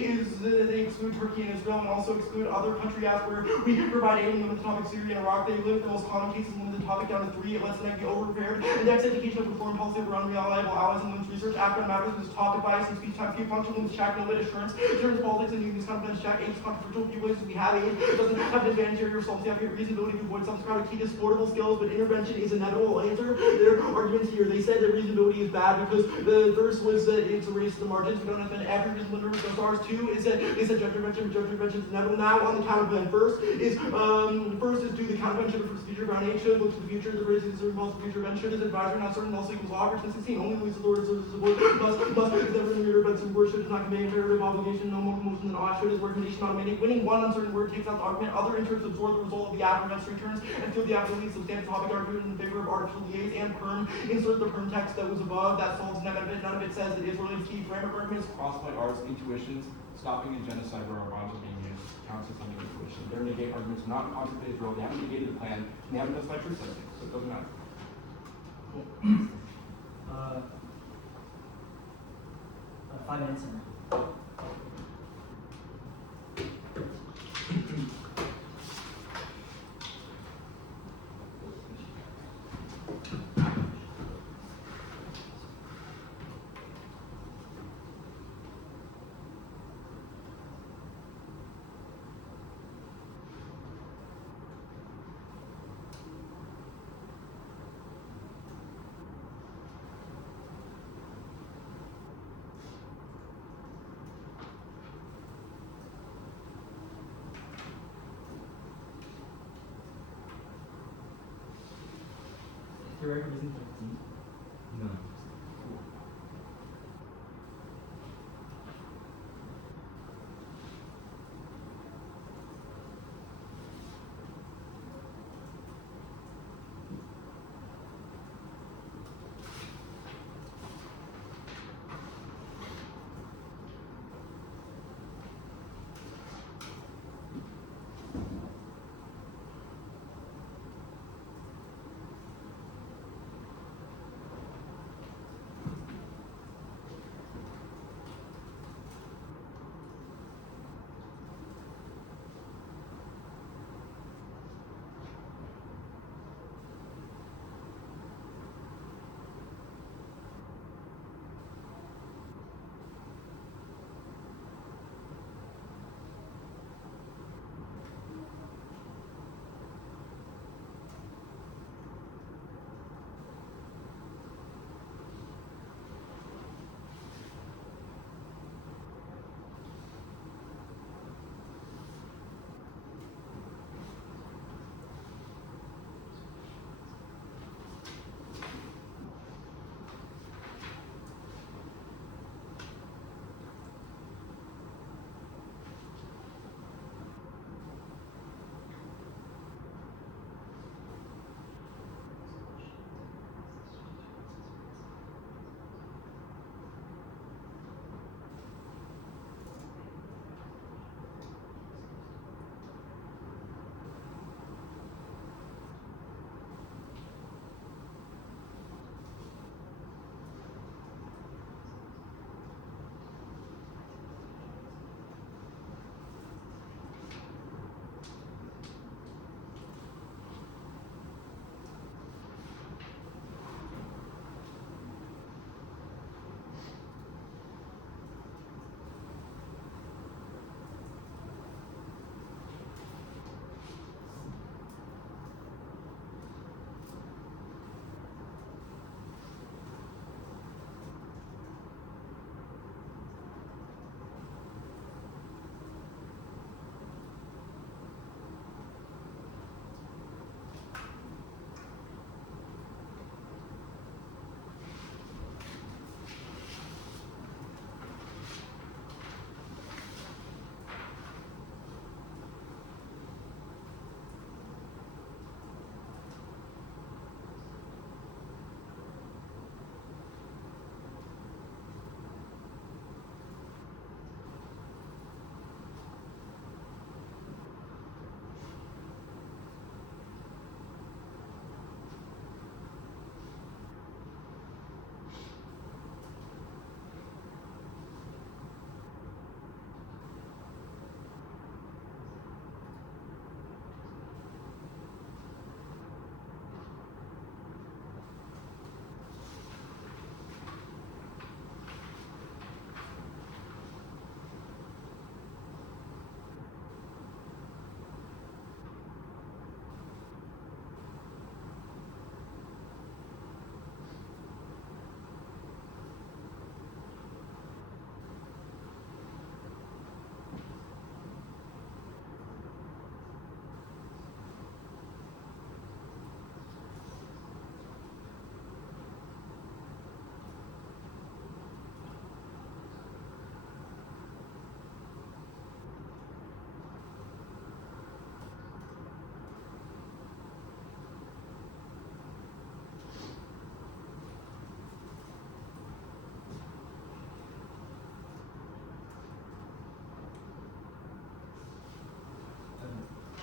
is they exclude Turkey and Israel and also exclude other country acts where we provide aid and limit the topic Syria and Iraq. They limit the most common cases and limit the topic down to 3. It lets them be over-prepared. Index education of foreign policy over unreliable allies and limits research. After matters is topic bias and speech time few function limits check, no lit assurance, politics and union confidence check, age controversial few places we have aid. It doesn't have an advantage here yourself. You have your reasonability to avoid some sort of key to supportable skills, but intervention is inevitable. Answer their arguments here. They said that reasonability is bad because the first was that it's a race to the margins. We don't have every reason to the stars. 2 is that they said judge intervention is inevitable. Now on the counterplan. First is do the countervention for future ground aid should look to the future. The race is involved future event should is advisory not certain also equals law. 16 only leads the Lord is must never mirrored by but some word should does not convey imperative obligation, no more promotion than ought, should is word condition automatic. Winning one uncertain word takes out the argument, other interns absorb the result of the after necessary terms, and feel the absolutely substantial topic argument in favor of artificial liaise and perm. Insert the perm text that was above, that solves none of it. None of it says it is related to key framework arguments. Crossed by arts, intuitions, stopping a genocide where our bombs are being used, counts as under intuition. Their negate arguments are not in contemplated role, they haven't negated the plan, and they haven't justified truth setting, so it doesn't matter. Uh, 5 minutes in. Your record isn't 15. No.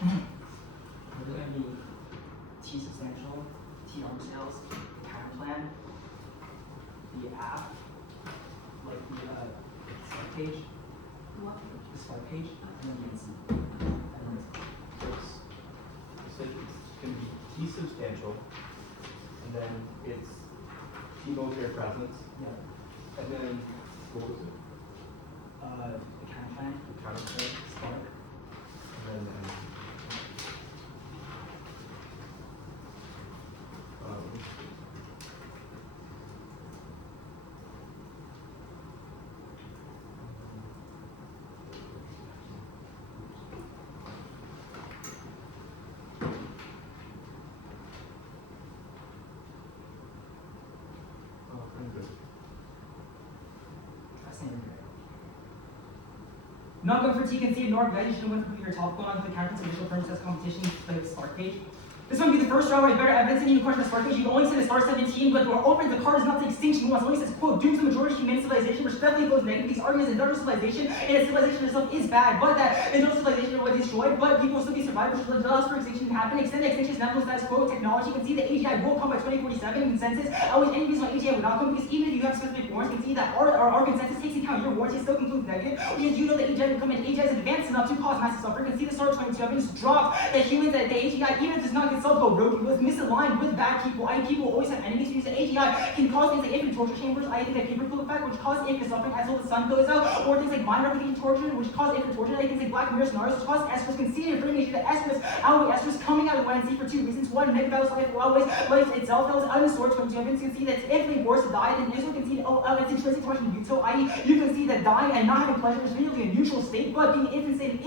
We're gonna be T substantial, T arm sales, pattern plan, the app, like the start page, the start page, and then the instant. And then So it's gonna be T substantial, and then it's T military presence, yeah, and then what was it? the pattern plan, The counter plan, start, and then Not going for T, conceded nor guys, you should have went for your top, going on to the counter initial firm test competition, play the spark page. This one would be the first round where I better evidence and even question the spark page. You only say the star 17, but we're open the card is not the extinction once. It only says, quote, dooms the majority of human civilization, which definitely goes negative. These arguments that industrial civilization and its civilization itself is bad, but that industrial civilization will be destroyed, but people will still be survived, which allows for extinction to happen. Extend the extinction level status quo technology. You can see the AGI will come by 2047 consensus. Always any reason why AGI would not come, because even if you have specific warrants, you can see that our consensus takes into account your warrants, it still concludes negative, which is you know that AGI will come in. AGI is advanced enough to cause massive suffering. You can see the start 27 just dropped that humans that the AGI, even if it does not get go rogue, it was misaligned with bad people. People always have enemies. Because the AGI can cause things like infant torture chambers. I think that paperclip effect, which cause infant suffering until the sun goes out, or things like mind replication torture, which cause infant torture. I think things like Black Mirror scenarios, which cause estrus conceded for image that estrus coming out of Wednesday for two reasons. One, Mega Battle's life always life itself that was unsourced from Jevons. You can see that it's infinitely worse to die than Israel can see it's intrinsic torture in Utah, i.e. you can see that dying and not having pleasure is really a neutral state, but being infinite state of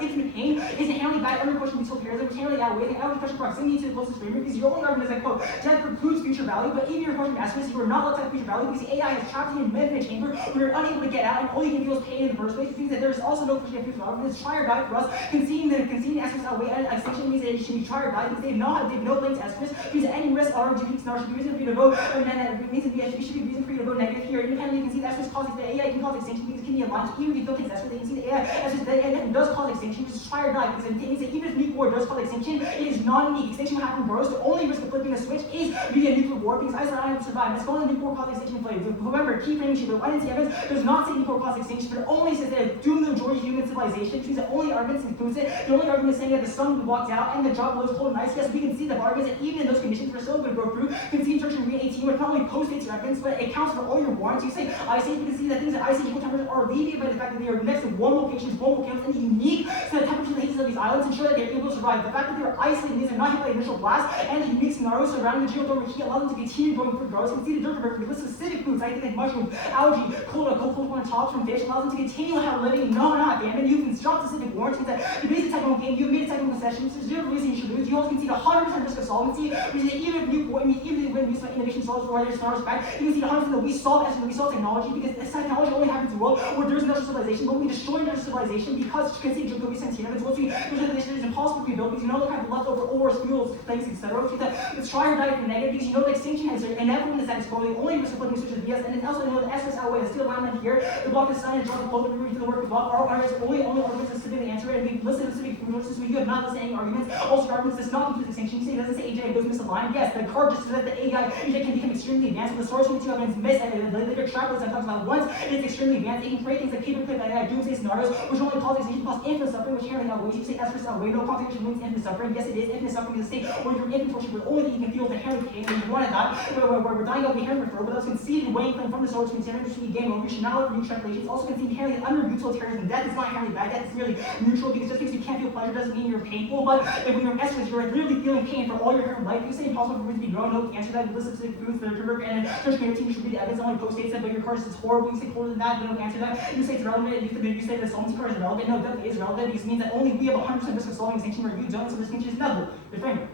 infinite pain is inherently bad. Every question utilitarianism, which inherently outweighs the average question proximity to the closest streamer, because your only argument is that, quote, death precludes future value, but even your question estrus, you are not allowed to have future value because the AI has trapped you in a chamber where you're unable to get out, and all you can feel is pain in the first place. It means that there's also no question of future value. This try or die for us, conceding estrus outweigh extinction means that it should be try or die because they have no link to estrus, because any risk or scenario should be reason for you to vote, and then it means that it should be reason for you to vote negative here. Independently, you can see that estrus causes the AI can cause extinction because it can be aligned. Even if you don't take estrus, you can see the AI estrus does cause extinction, which is try or die, because it means that even if nuclear war does cause extinction, it is non-unique. Extinction will happen gross. The only risk of flipping a switch is via nuclear war, because I said I would survive. Let's go on the nuclear war cause extinction play. Remember, key framing sheet, but one in the evidence does not say nuclear cause extinction, but it only says that it doomed the majority of human civilization, which means the only arguments includes it. The only argument is saying that the sun walked out and the job was cold and ice. Yes, we can see the arguments that even in those conditions we're still going to go through. You can see Church and Read 18, which not only postdates your evidence, but it counts for all your warrants. You say ice age, you can see that things that ice age equal temperatures are alleviated by the fact that they are next to warm locations, and unique, so the temperature and the of these islands ensure that they're able to survive. The fact that they are isolated, these are not hit by initial blast, and the unique scenarios surrounding the geothermal heat allow them to continue growing food growers. You can see the dirt river list specific foods, I think like mushrooms, algae, cold corn tops from fish, allows them to continue how living, not famine. You can drop specific warrants, means that the basic technical game, you've made a technical concession, so there's zero reason you should lose. You also can see the 100% risk of solvency, which is that even if innovation solves for other scenarios back, you can see the 100% that we solve as we solve technology, because this technology only happens in the world where there's industrial civilization, but we destroy industrial civilization because you can see Jacobi Santina, there's impossible to be built because you no longer have leftover ores, fuels, things, etc. It's try or die for negative because you know the extinction has inevitable in the status quo. The only risk of flipping switches is BS, and then also you know the estrus outweigh the steel alignment here, the block the sun and drop the close the to the work above. Our arguments only arguments that specifically answer it, and we've listened to specific notices, so you have not listened to any arguments. Also, your arguments does not include extinction. You say it doesn't say AJ goes misaligned. Yes, the card just says that the AJ can become extremely advanced, but the source 22 evidence miss and the later extrapolates and talks about once it's extremely advanced, it can create things like paperclip and doomsday scenarios, which only cause extinction, cause infinite suffering, which inherently outweighs. You say estrus outweigh, no concentration means infinite suffering. Yes, it is. Infinite suffering is a state where you're infinite torture, but the only thing you can feel is inherent pain, and you want to die, where we're dying of inherent referral, but that's conceded weighing claim from the source 27, which should be game over. You should not look for new translations. Also conceded inherently under utilitarianism. Death is not inherently bad. Death is merely neutral, because just because you can't feel pleasure doesn't mean you're painful. But if when you're estrus, you're really feeling pain for all your current life. You say impossible for food to be grown, no answer that. You listen to foods, the Gerber and Church community, you should read the evidence. Only post states that, but your card is horrible. You say more than that, but no answer that. You say it's relevant. You say the solvency card is relevant. No, death is relevant because it means that only we have 100% risk of solving extinction, where you don't. So this extinction is inevitable. The framework.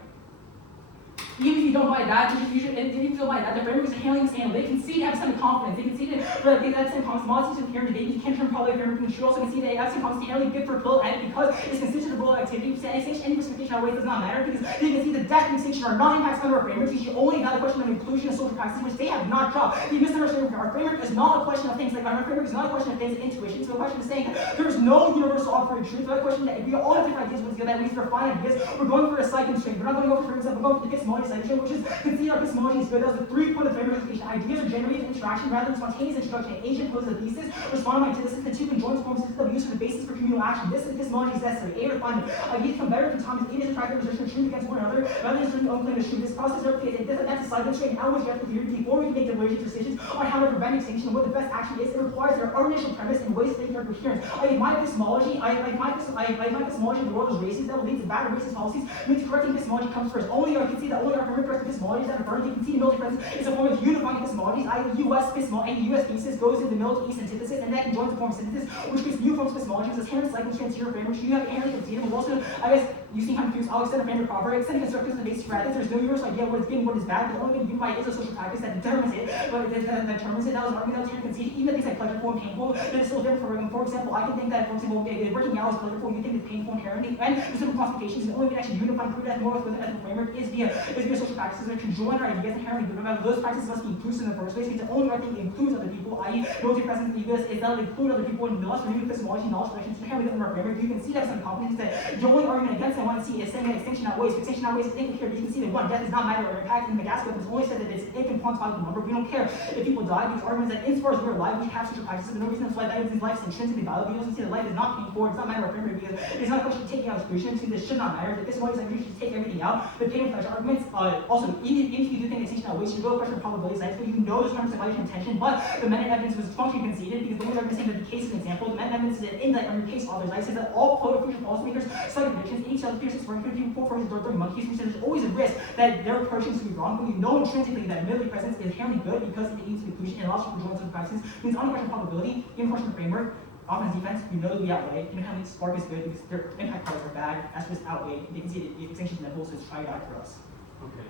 even if you don't buy that, even if you don't buy that, the framework is handling the same. They concede epistemic confidence. They conceded for the epistemic confidence. Modesty is inherent debate. You can't turn probably framework. You should also concede that epistemic confidence is inherently good for political and because it's consistent with role of activity. Any precipitation of ways does not matter because they can see the death and extinction are not impacts under our framework. You should only have the question of inclusion of social practices, which they have not dropped. You misunderstand our framework is not a question of things like our framework is not a question of things of intuition. So the question is saying there is no universal operating truth. The question that if we all have different ideas, what's that we refine ideas. We're going for a site constraint. We're not going over for example, we're going for the epistemology section, which is concede our epistemology is good. That was the 3 point of framework education. Ideas are generated in interaction rather than spontaneous introduction. An agent poses a thesis, respond to my antithesis, the two conjoined forms system of use for the basis for communal action. This epistemology is necessary. A refinement. Ideas become better through time as it is attractive position of truth against one another rather than certain own claim of truth. This process that's a side constraint. How much you have to do before we can make deliberative decisions on how to prevent extinction and what the best action is. It requires our initial premise and ways to think our coherence. My epistemology, the world is racist. That will lead to bad racist policies. Means correcting epistemology comes first. Only I can see that only our framework correcting epistemology that affirm. You can see the military presence is a form of unifying epistemologies. U.S. epistemology and U.S. thesis goes into the middle to east antithesis and then joins the form of synthesis, which creates new forms of epistemology. This inherent cycle transfer framework. You have inherently conceded, but also, I guess, you seem confused. I'll extend a framework proper. Extending constructors and basic for ethics. There's no universal idea what is good and what is bad. The only way to unify is a social practice that determines it. But that determines it. That was an argument that was here conceded. Even things like pleasureful and painful, that is still different for example, I can think that, for example, working out is pleasureful. You think it's painful inherently. And there's different classifications. The only way to actually unify and prove that more with an ethical framework is via social practices that conjoin our ideas inherently good. Remember, those practices must be inclusive in the first place. Because the only right thing that includes other people, i.e., military presence in the U.S. is that will include other people in the less renewed epistemology, knowledge collection, inherently within our framework. You can see that some confidence that the only argument against I want to see is saying that extinction outweighs. Extinction outweighs. I think here, but you can see that one, death does not matter or impact. And McGaskill has only said that it's inquantifiable number. We don't care if people die. These arguments that insofar as we're alive, we have social practices. But no reason that's why that life is intrinsically valuable. You also see that life is not painful. It's not a matter of framework because it's not a question of taking out exclusion. So this should not matter. The epistemology is like you should take everything out. The pain and pleasure arguments, also, even if you do think extinction outweighs, you go to a question of probability science, but you know there's 100% valuation intention. But the meta evidence was functionally conceded because the way they're saying that the case is an example. The meta evidence is that in under case authors, I said that all future policymakers cite predictions. Each other appears to swear people for his dirty monkeys, which says there's always a risk that their approaches to be wrong, but you know intrinsically that military presence is inherently good because it leads to inclusion and allows you to join some practices. Means on a question of probability, in question of framework, offense, defense, you know that we outweigh. Inherently, spark is good because their impact colors are bad. That's just outweigh. You can see the extinction level, so it's tried out for us. Okay,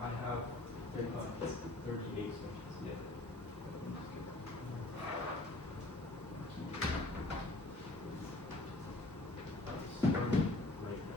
I have 38 sections. Yeah. Starting right now.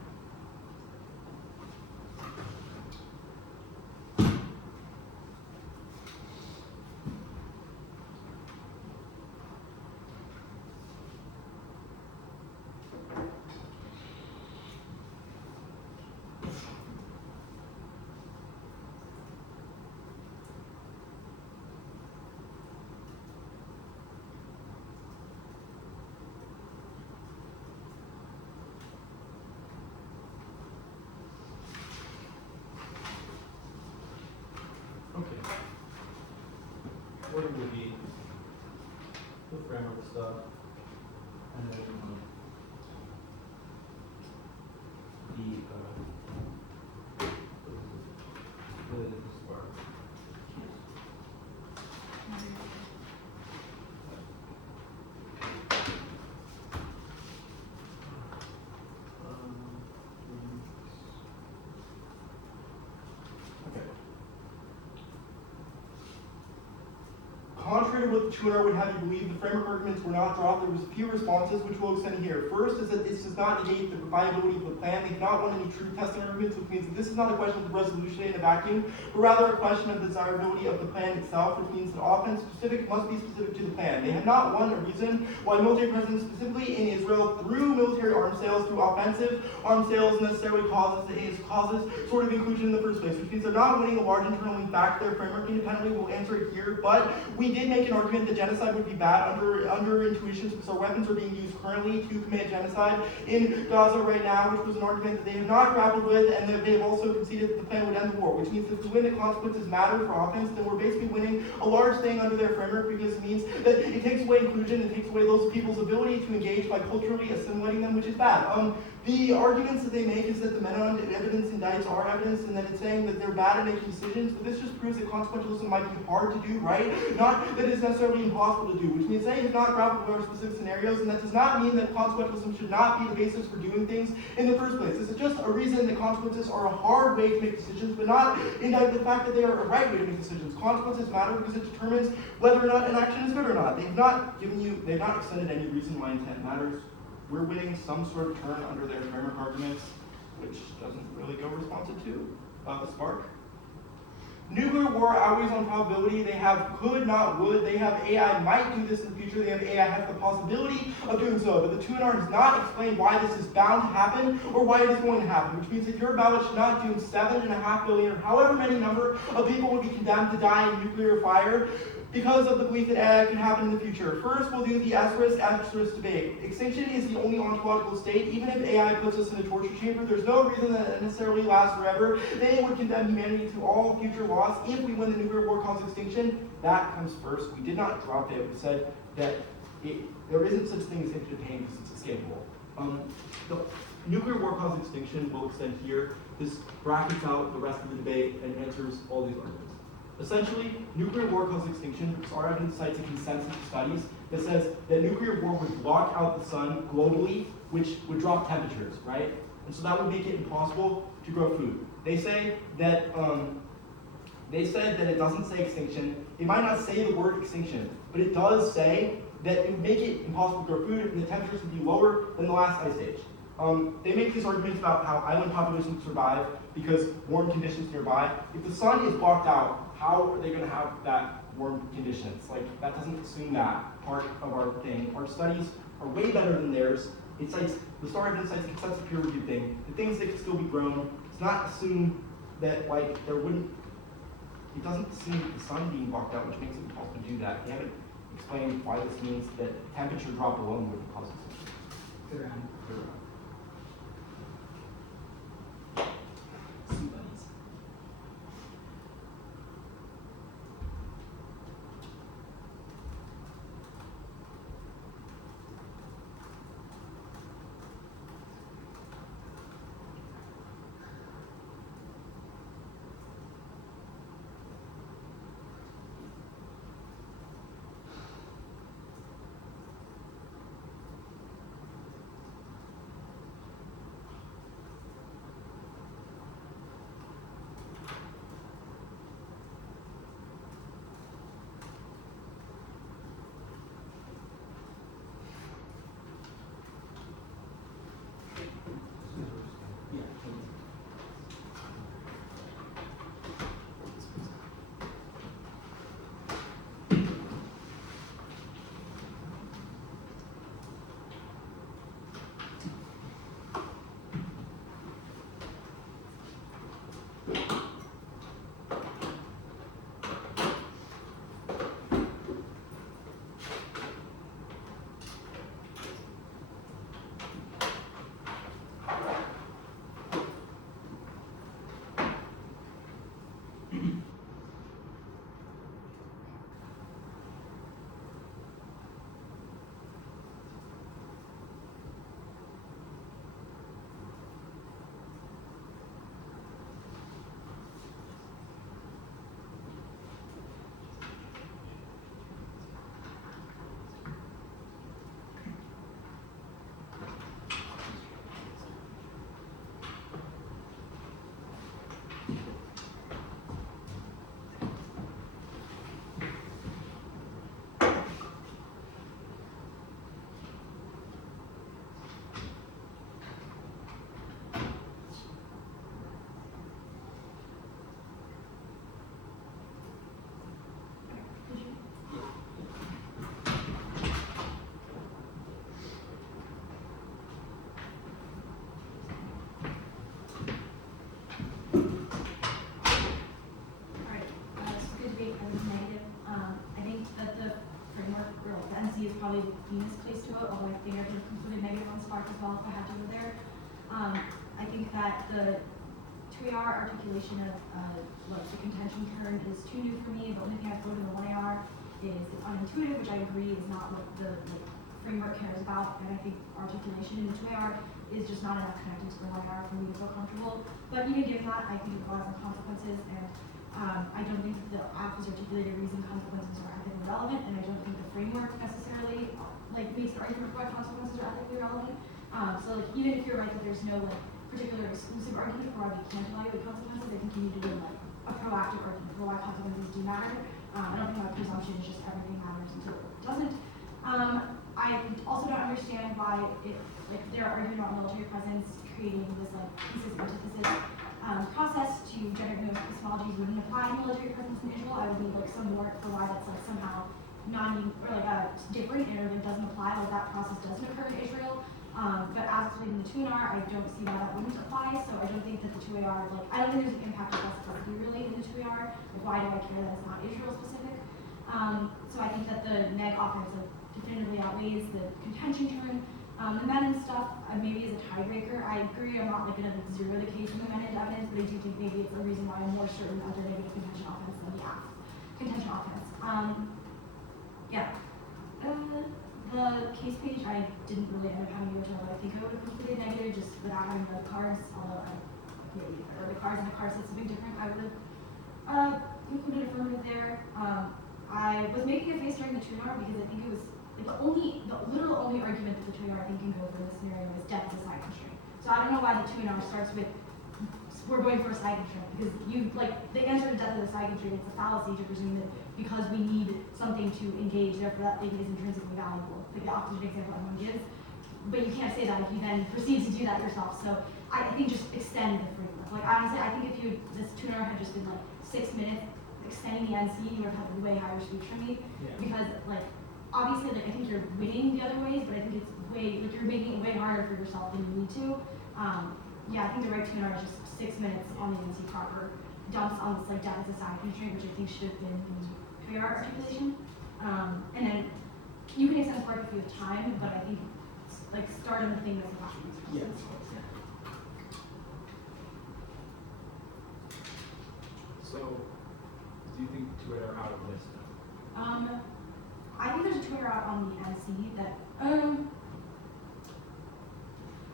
Okay. Order will be the framework stuff, and then the spark. Contrary to what the tutor would have you believe, the framework arguments were not dropped. There was a few responses which we'll extend here. First is that this does not negate the viability of the plan. They do not want any true testing arguments, which means that this is not a question of resolution in a vacuum, but rather a question of the desirability of the plan itself, which means that offense specific must be specific to the plan. They have not one a reason why military presence, specifically in Israel, through military arms sales, through offensive arms sales, necessarily causes sort of inclusion in the first place, which means they're not winning a large internal link back to their framework independently. We'll answer it here, but we did make an argument that genocide would be bad under intuitions because our weapons are being used currently to commit genocide in Gaza right now, which was an argument that they have not grappled with, and that they have also conceded that the plan would end the war, which means that to win the consequences matter for offense, then we're basically winning a large thing under their framework because it means that it takes away inclusion, it takes away those people's ability to engage by culturally assimilating them, which is bad. The arguments that they make is that the meta evidence indicts our evidence and that it's saying that they're bad at making decisions, but this just proves that consequentialism might be hard to do, right? Not that it's necessarily impossible to do, which means they have not grappled with our specific scenarios, and that does not mean that consequentialism should not be the basis for doing things in the first place. This is just a reason that consequences are a hard way to make decisions, but not indict the fact that they are a right way to make decisions. Consequences matter because it determines whether or not an action is good or not. They've not extended any reason why intent matters. We're winning some sort of turn under their framework arguments, which doesn't really go responsive to Spark. Nuclear war outweighs on probability. They have could, not would. They have AI might do this in the future. They have AI has the possibility of doing so. But the 2NR does not explain why this is bound to happen or why it is going to happen, which means that your ballot should not doom 7.5 billion or however many number of people would be condemned to die in nuclear fire because of the belief that AI can happen in the future. First, we'll do the asterisk debate. Extinction is the only ontological state. Even if AI puts us in a torture chamber, there's no reason that it necessarily lasts forever. They would condemn humanity to all future loss if we win the nuclear war cause extinction. That comes first. We did not drop it. We said that there isn't such thing as infinite pain because it's escapable. The nuclear war cause extinction will extend here. This brackets out the rest of the debate and answers all these arguments. Essentially, nuclear war causes extinction because our evidence cites a consensus of studies that says that nuclear war would block out the sun globally, which would drop temperatures, right? And so that would make it impossible to grow food. They say that it doesn't say extinction. It might not say the word extinction, but it does say that it would make it impossible to grow food and the temperatures would be lower than the last ice age. They make these arguments about how island populations survive because warm conditions nearby. If the sun is blocked out, how are they going to have that warm conditions? Like, that doesn't assume that part of our thing. Our studies are way better than theirs. It cites, the STAR evidence cites a consensus peer review thing. The things that can still be grown, it's not assume that, like, there wouldn't, it doesn't assume the sun being blocked out, which makes it impossible to do that. They haven't explained why this means that temperature drop alone would cause this. is probably the cleanest place to vote, although I think I could have concluded negative on Spark as well if I had to go there. I think that the 2AR articulation of what the contention term is too new for me. The only thing I've voted in the 1AR is it's unintuitive, which I agree is not what the framework cares about, and I think articulation in the 2AR is just not enough connected to the 1AR for me to feel comfortable. But even given that, I think it relies on consequences, and I don't think that the author's articulated reason consequences are even relevant, and I don't think the framework necessarily makes an argument for why consequences are ethically relevant. So like even if you're right that there's no like particular exclusive argument for why we can't evaluate consequences, I think you need to do like a proactive argument for why consequences do matter. I don't think my presumption is just everything matters until it doesn't. I also don't understand why like they're arguing about military presence creating this like thesis antithesis process to gender neutral epistemologies wouldn't apply to military presence in Israel. I would need like some more for why that's like somehow different and it doesn't apply, like that process doesn't occur in Israel. But as it's in the 2NR, I don't see why that wouldn't apply, so I don't think that the 2AR, like, I don't think there's an impact of reciprocity related in the 2AR, like, why do I care that it's not Israel specific? So I think that the neg offense like, definitively outweighs the contention turn. The men and stuff, maybe as a tiebreaker, I agree, I'm not like gonna like, zero the case in the men and evidence, but I do think maybe it's a reason why I'm more certain of the negative contention offense than the contention offense. The case page, I didn't really end up having to go to, I think I would have completed negative just without having read the cards, although I maybe read the cards and the cards said something different, I would have included affirmative there. I was making a face during the 2NR because I think it was like the literal only argument that the 2NR I think can go for this scenario is death as a side constraint. So I don't know why the 2NR starts with we're going for a side constraint because you like the answer to death as a side constraint. It's a fallacy to presume that because we need something to engage, therefore that thing is intrinsically valuable. Like the oxygen example everyone gives, but you can't say that if you then proceed to do that yourself. So I think just extend the framework. Like honestly, I think if this 2NR had just been like 6 minutes extending the NC, you would have had way higher speech from me because like obviously like I think you're winning the other ways, but I think it's way like you're making it way harder for yourself than you need to. I think the right 2NR is just 6 minutes on the NC proper dumps on this like death as a side constraint, which I think should have been in the PR articulation. And then you can extend part if you have time, but I think like start on the thing that's the documents. Yeah. So, do you think 2AR out of this? I think there's a 2AR out on the NC that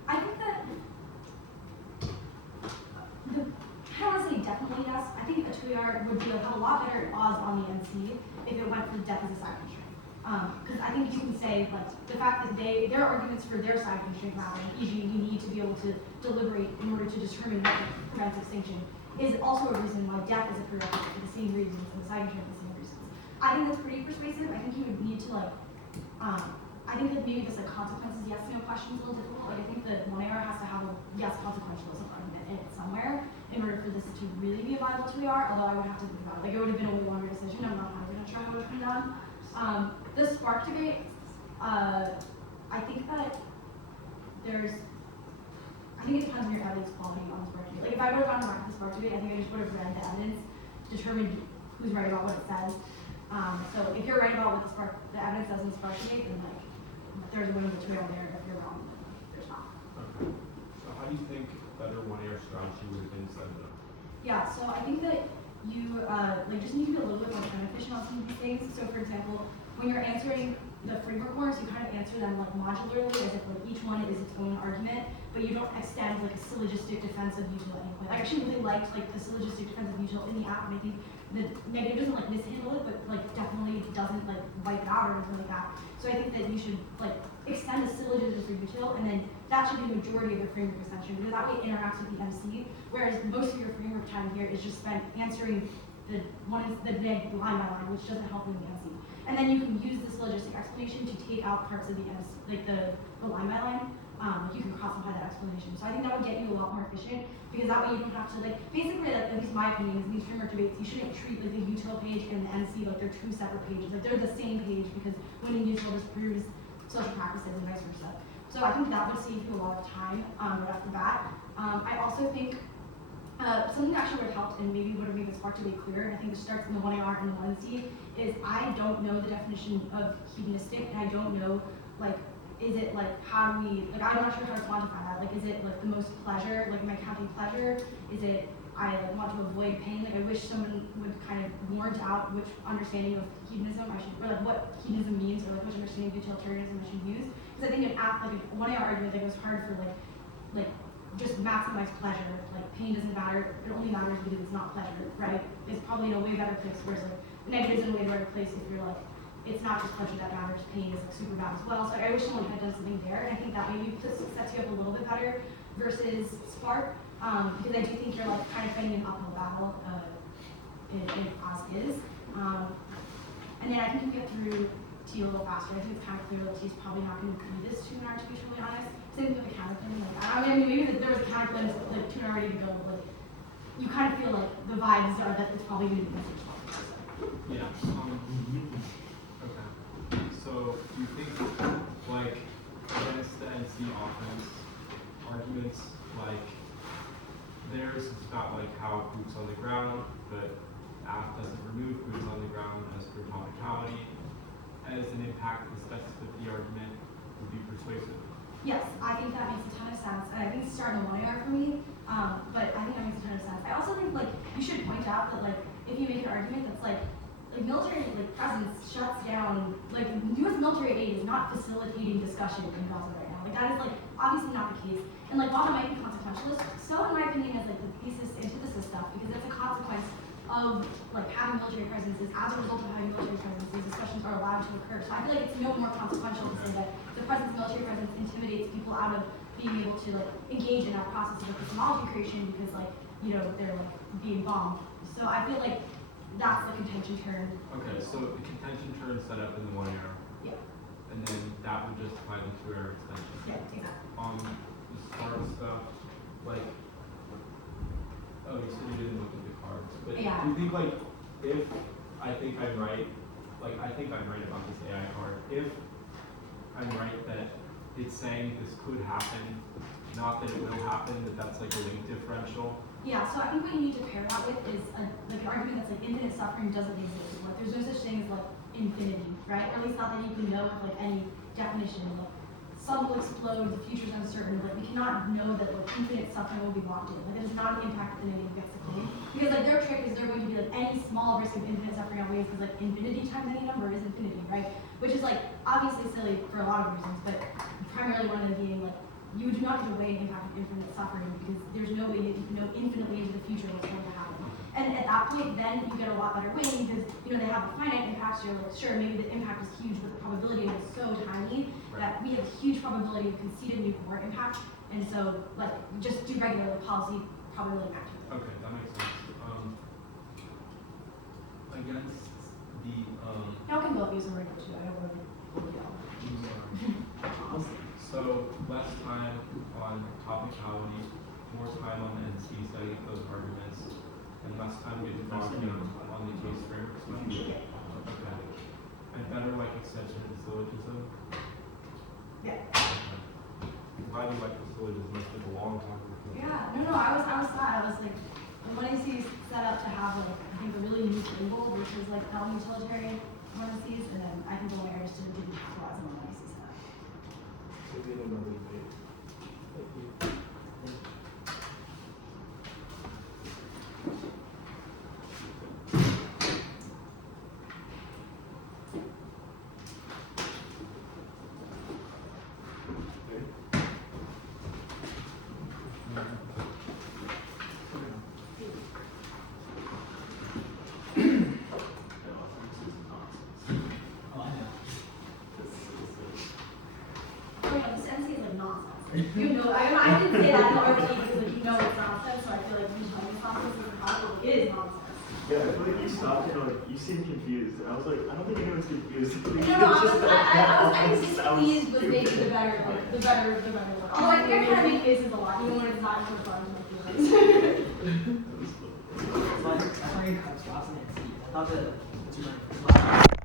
I think that I don't want to say definitely yes. I think a 2AR would have a lot better odds on the NC if it went for death as a side constraint. Because I think you can say like the fact that their arguments for their side constraint matter, e.g. you need to be able to deliberate in order to determine what prevents extinction, is also a reason why death is a prerequisite for the same reasons and the side constraint for the same reasons. I think that's pretty persuasive. I think you would need to like I think that maybe this like consequences yes no question is a little difficult. Like I think that 1AR has to have a yes consequentialism argument in it somewhere in order for this to really be a viable 2AR, although I would have to think about it. Like it would have been a way longer decision. I'm not 100% sure how it would have come down. The spark debate, I think that I think it depends on your evidence quality on the spark debate. Like if I would have gone back to the spark debate, I think I just would have read the evidence, determined who's right about what it says. So if you're right about what the evidence says in the spark debate, then like there's a winnable 2AR there. If you're wrong, then there's not. Okay. So how do you think better 1AR strategy would have been set up? Yeah, so I think that you just need to be a little bit more time efficient on some of these things. So for example, when you're answering the framework words, you kind of answer them like modularly as if like each one is its own argument, but you don't extend like a syllogistic defense of util at any point. I actually really liked like the syllogistic defense of util in the app, and I think the negative doesn't like mishandle it, but like definitely doesn't like wipe it out or anything like that. So I think that you should like extend the syllogism for util, and then that should be the majority of your framework extension, because that way it interacts with the MC, whereas most of your framework time here is just spent answering the neg line by line, which doesn't help in the MC. And then you can use the syllogistic explanation to take out parts of the MC, like the line by line. You can cross-apply that explanation. So I think that would get you a lot more efficient, because that way you don't have to like, basically, like, at least my opinion is these framework debates, you shouldn't treat like the util page and the MC like they're two separate pages. Like they're the same page, because winning util just proves social practices and vice versa. So I think that would save you a lot of time right off the bat. I also think something that actually would have helped and maybe would have made this part to be clear, and I think it starts in the 1AR and the 1C, is I don't know the definition of hedonistic, and I don't know, like, is it like, how do we, like, I'm not sure how to quantify that. Like, is it like the most pleasure, like, am I counting pleasure? Is it, I like want to avoid pain? Like, I wish someone would kind of warrant out which understanding of hedonism I should, or like what hedonism means, or like which understanding of utilitarianism I should use. Because I think like a 1AR argument that goes hard for like just maximize pleasure. Like pain doesn't matter, it only matters because it's not pleasure, right? It's probably in a way better place, whereas like the negative is in a way better place if you're like it's not just pleasure that matters, pain is like super bad as well. So I wish someone kind of does something there, and I think that maybe sets you up a little bit better versus Spark, because I do think you're like kind of fighting an uphill battle in as is. And then I think you get through T a little faster. I think it's kind of clear that T is probably not going to be this tuner, to be totally honest. Same with the counterclaim. Like, I mean, maybe there was a counterclaim like tuner ready to go, but you kind of feel like the vibes are that it's probably going to be this. Yeah. Okay. So do you think like against the NC offense, arguments like theirs is about like how boots on the ground, but AF doesn't remove boots on the ground as per topicality, as an impact the specificity argument would be persuasive? Yes, I think that makes a ton of sense, and I think it's starting to 1AR for me, but I think that makes a ton of sense. I also think like you should point out that like if you make an argument that's like military like presence shuts down, like U.S. military aid is not facilitating discussion in Gaza right now. Like that is like obviously not the case, and like while that might be consequentialist, so in my opinion is like the thesis, antithesis stuff, because it's a consequence of like having military presence is as a result of having military presence, these discussions are allowed to occur. So I feel like it's no more consequential to say that the presence of military presence intimidates people out of being able to like engage in that process of epistemology creation because like, you know, they're like being bombed. So I feel like that's the contention turn. Okay, so the contention turn set up in the 1AR. Yeah. And then that would justify the 2AR extension. Yeah, exactly. The start stuff, like, oh, you said you didn't look at the cards, but Yeah. do you think like, if I think I'm right, like I think I'm right about this AI card, if I'm right that it's saying this could happen, not that it will happen, that that's like a link differential? Yeah, so I think what you need to pair that with is like an argument that's like infinite suffering doesn't exist. Like there's no such thing as like infinity, right? Or at least not that you can know with like any definition. Like sun will explode, the future's uncertain. Like we cannot know that like infinite suffering will be locked in. Like it is not an impact that anyone gets to claim. Because like their trick is they're going to be like any small risk of infinite suffering outweighs because like infinity times any number is infinity, right? Which is like obviously silly for a lot of reasons, but primarily one of them being like you do not get away an impact of infinite suffering because there's no way you can know infinitely into the future what's going to happen. And at that point, then you get a lot better weighting because, you know, they have a finite impact, so you're like, sure, maybe the impact is huge, but the probability is so tiny that we have a huge probability of conceded nuclear war impact. And so, like, just do regular policy probability impact. Okay, that makes sense. Against the Y'all can both use the word too. I don't want to hold y'all. So less time on topicality, more time on the NC setting up those arguments, and less time getting talking on the case framework stuff. Okay. And better like extension and syllogism. Yeah. Okay. Why do you like the syllogism? It's been a long time. Yeah, no, I was sad. I was like, when NC is set up to have like, I think a really unique label, which is like utilitarian MCs, and then I think the way I just didn't capitalize on the NC stuff. so we have another debate. Thank you. You know, I didn't say that in the RPG because like, you know it's nonsense, so I feel like you telling me nonsense is impossible. It is nonsense. Yeah, I feel like you stopped and like you seemed confused, and I was like, I don't think anyone's confused. I was pleased with maybe the better one. Although I think I kind of make faces a lot, even when it's not in the front of my feelings. I thought you cut spots in it. I thought the